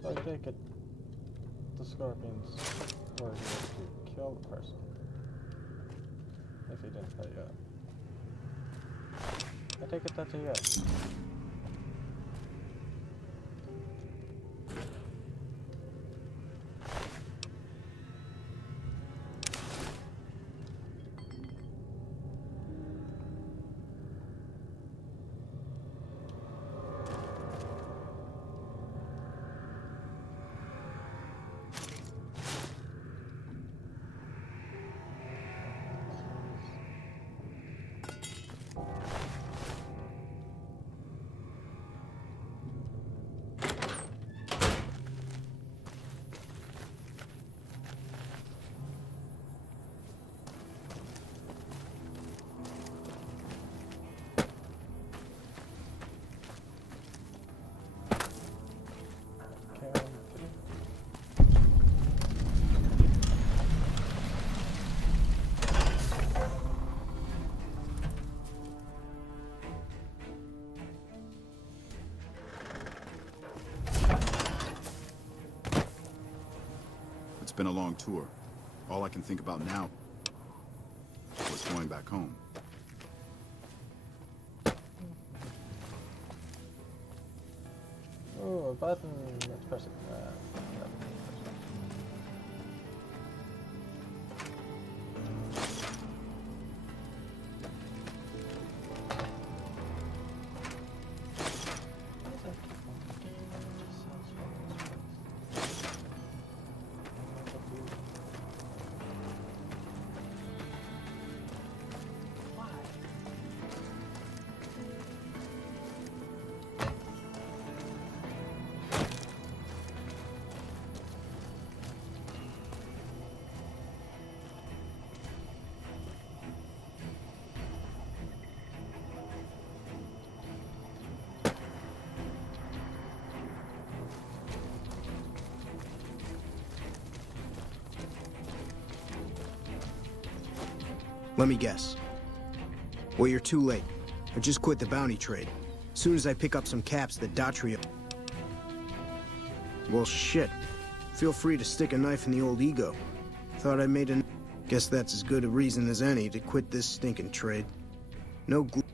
So I take it the scorpions were here to kill the person. If he didn't pay up. I take it that's a yes. It's been a long tour. All I can think about now was going back home. Oh, a button. Let's press it. Let me guess. Well, you're too late. I just quit the bounty trade. As soon as I pick up some caps that Datria... Well, shit. Feel free to stick a knife in the old ego. Thought I made a... Guess that's as good a reason as any to quit this stinking trade. No glue...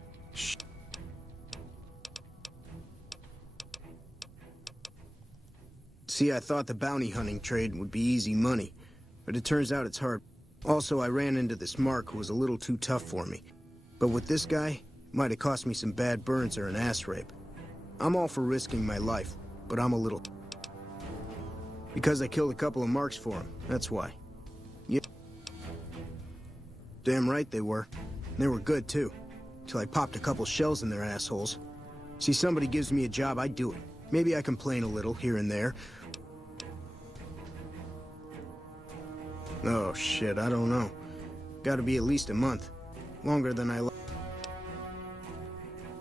See, I thought the bounty hunting trade would be easy money, but it turns out it's hard. Also, I ran into this Mark who was a little too tough for me. But with this guy, might have cost me some bad burns or an ass rape. I'm all for risking my life, but I'm a little... Because I killed a couple of Marks for him, that's why. Yeah. Damn right they were. They were good, too. Till I popped a couple shells in their assholes. See, somebody gives me a job, I do it. Maybe I complain a little here and there. Oh, shit, I don't know. Gotta be at least a month. Longer than I...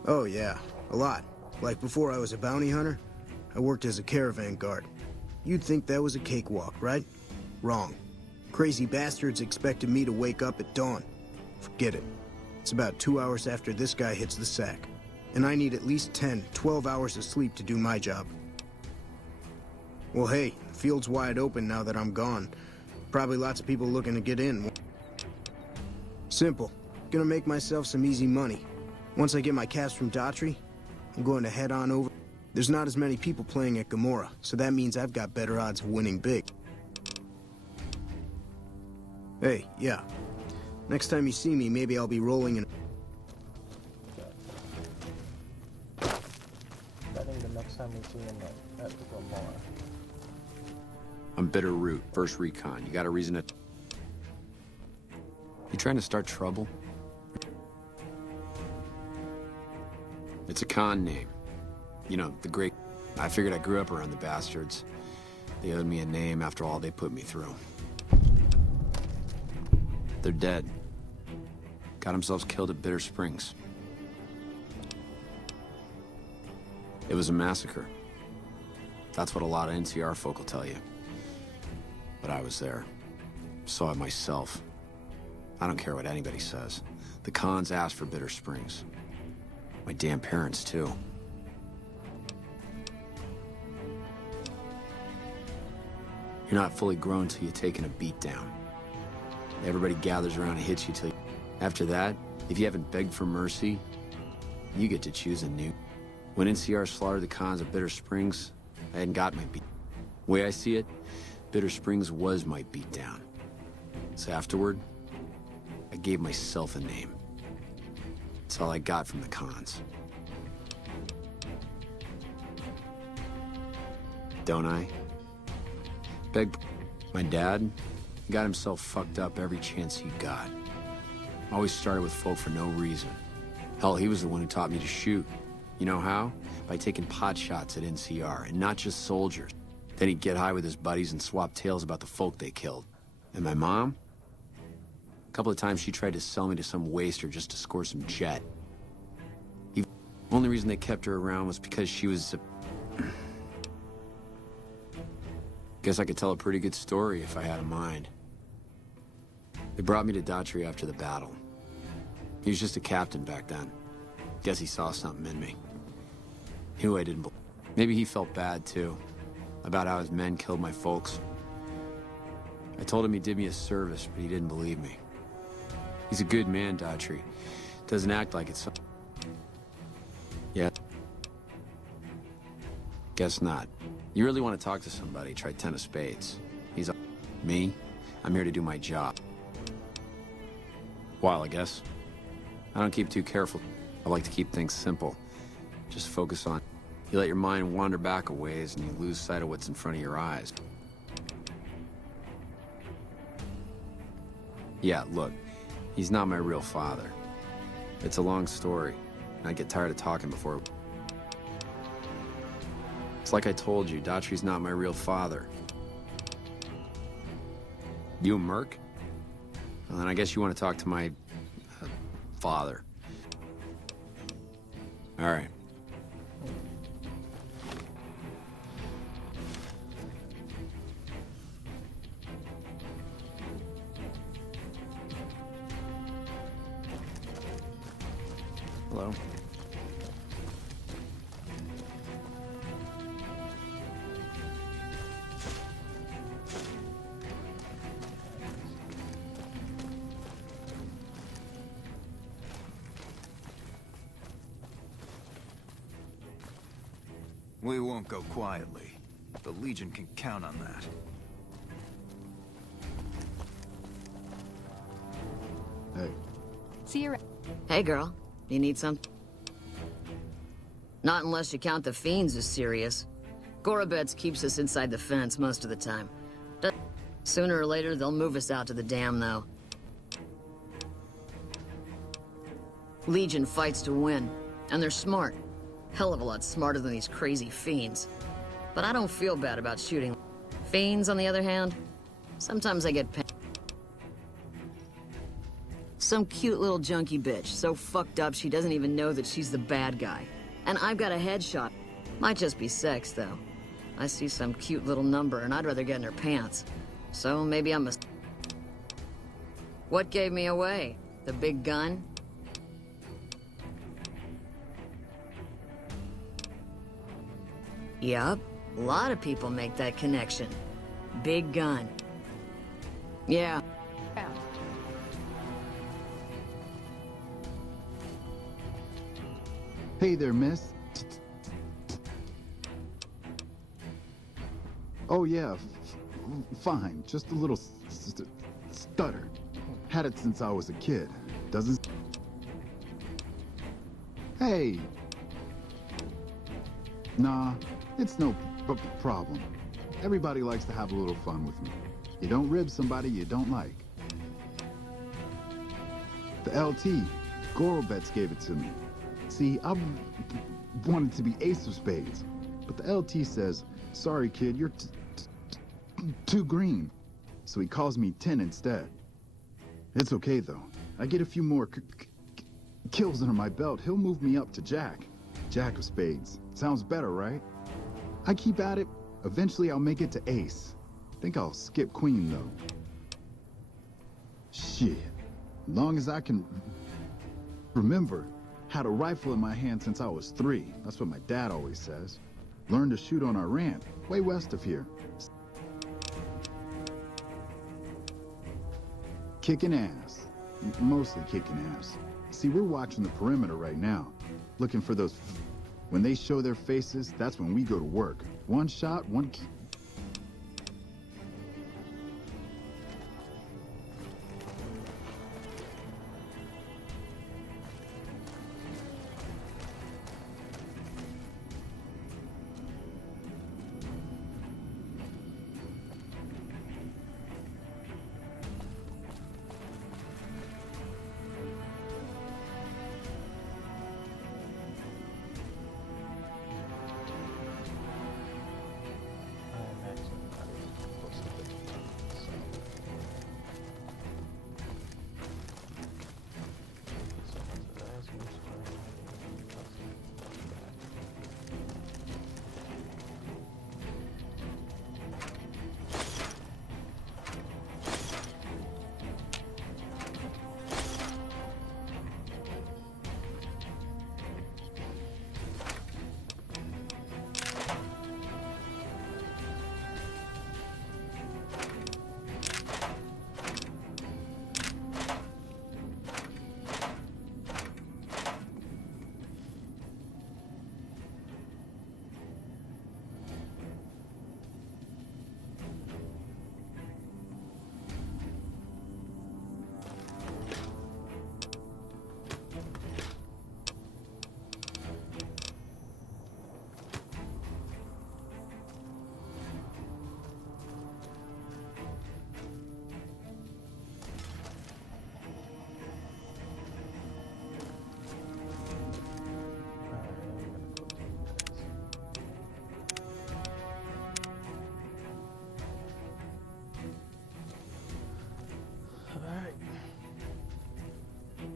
Oh, yeah, a lot. Like before I was a bounty hunter, I worked as a caravan guard. You'd think that was a cakewalk, right? Wrong. Crazy bastards expected me to wake up at dawn. Forget it. It's about 2 hours after this guy hits the sack. And I need at least 10, 12 hours of sleep to do my job. Well, hey, the field's wide open now that I'm gone. Probably lots of people looking to get in. Simple. Gonna make myself some easy money. Once I get my cash from Daughtry, I'm going to head on over. There's not as many people playing at Gomorrah, so that means I've got better odds of winning big. Hey, yeah. Next time you see me, maybe I'll be rolling in... I think the next time we see him at the Gomorrah. I'm Bitter Root, first recon. You got a reason to... You trying to start trouble? It's a con name. You know, the great... I figured I grew up around the bastards. They owed me a name after all they put me through. They're dead. Got themselves killed at Bitter Springs. It was a massacre. That's what a lot of NCR folk will tell you. But I was there. Saw it myself. I don't care what anybody says. The cons asked for Bitter Springs. My damn parents, too. You're not fully grown till you've taken a beat down. Everybody gathers around and hits you till you... After that, if you haven't begged for mercy, you get to choose a new... When NCR slaughtered the cons of Bitter Springs, I hadn't got my beat. The way I see it, Bitter Springs was my beat down. So afterward, I gave myself a name. That's all I got from the cons. Don't I? Beg... My dad got himself fucked up every chance he got. Always started with folk for no reason. Hell, he was the one who taught me to shoot. You know how? By taking pot shots at NCR, and not just soldiers. Then he'd get high with his buddies and swap tales about the folk they killed. And my mom? A couple of times she tried to sell me to some waster just to score some jet. The only reason they kept her around was because she was Guess I could tell a pretty good story if I had a mind. They brought me to Daughtry after the battle. He was just a captain back then. Guess he saw something in me. He knew I didn't believe. Maybe he felt bad, too, about how his men killed my folks. I told him he did me a service, but he didn't believe me. He's a good man, Daughtry. Doesn't act like it's... Yeah. Guess not. You really want to talk to somebody, try 10 of spades. He's me? I'm here to do my job. While, I guess. I don't keep too careful. I like to keep things simple. Just focus on... You let your mind wander back a ways and you lose sight of what's in front of your eyes. Yeah, look. He's not my real father. It's a long story, and I get tired of talking before... It's like I told you, Daughtry's not my real father. You a merc? Well, then I guess you want to talk to my... father. All right. Hello. We won't go quietly. The Legion can count on that. Hey. See you. Hey, girl. You need some? Not unless you count the fiends as serious. Gorobets keeps us inside the fence most of the time. Sooner or later, they'll move us out to the dam, though. Legion fights to win, and they're smart. Hell of a lot smarter than these crazy fiends. But I don't feel bad about shooting. Fiends, on the other hand, sometimes I get paid. Some cute little junkie bitch, so fucked up she doesn't even know that she's the bad guy. And I've got a headshot. Might just be sex, though. I see some cute little number and I'd rather get in her pants. So maybe I'm a... What gave me away? The big gun? Yup, a lot of people make that connection. Big gun. Yeah. Hey there, miss. Oh yeah, fine. Just a little stutter. Had it since I was a kid. Doesn't... Hey! Nah, it's no problem. Everybody likes to have a little fun with me. You don't rib somebody you don't like. The LT, Gorobets gave it to me. See, I wanted to be ace of spades, but the LT says, sorry kid, you're too green. So he calls me 10 instead. It's okay though. I get a few more kills under my belt. He'll move me up to Jack. Jack of spades. Sounds better, right? I keep at it. Eventually I'll make it to ace. Think I'll skip queen though. Shit. Long as I can remember. Had a rifle in my hand since I was 3. That's what my dad always says. Learned to shoot on our ranch, way west of here. Kicking ass. Mostly kicking ass. See, we're watching the perimeter right now. Looking for those... When they show their faces, that's when we go to work. One shot, one...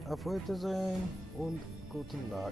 Auf Wiedersehen und guten Tag.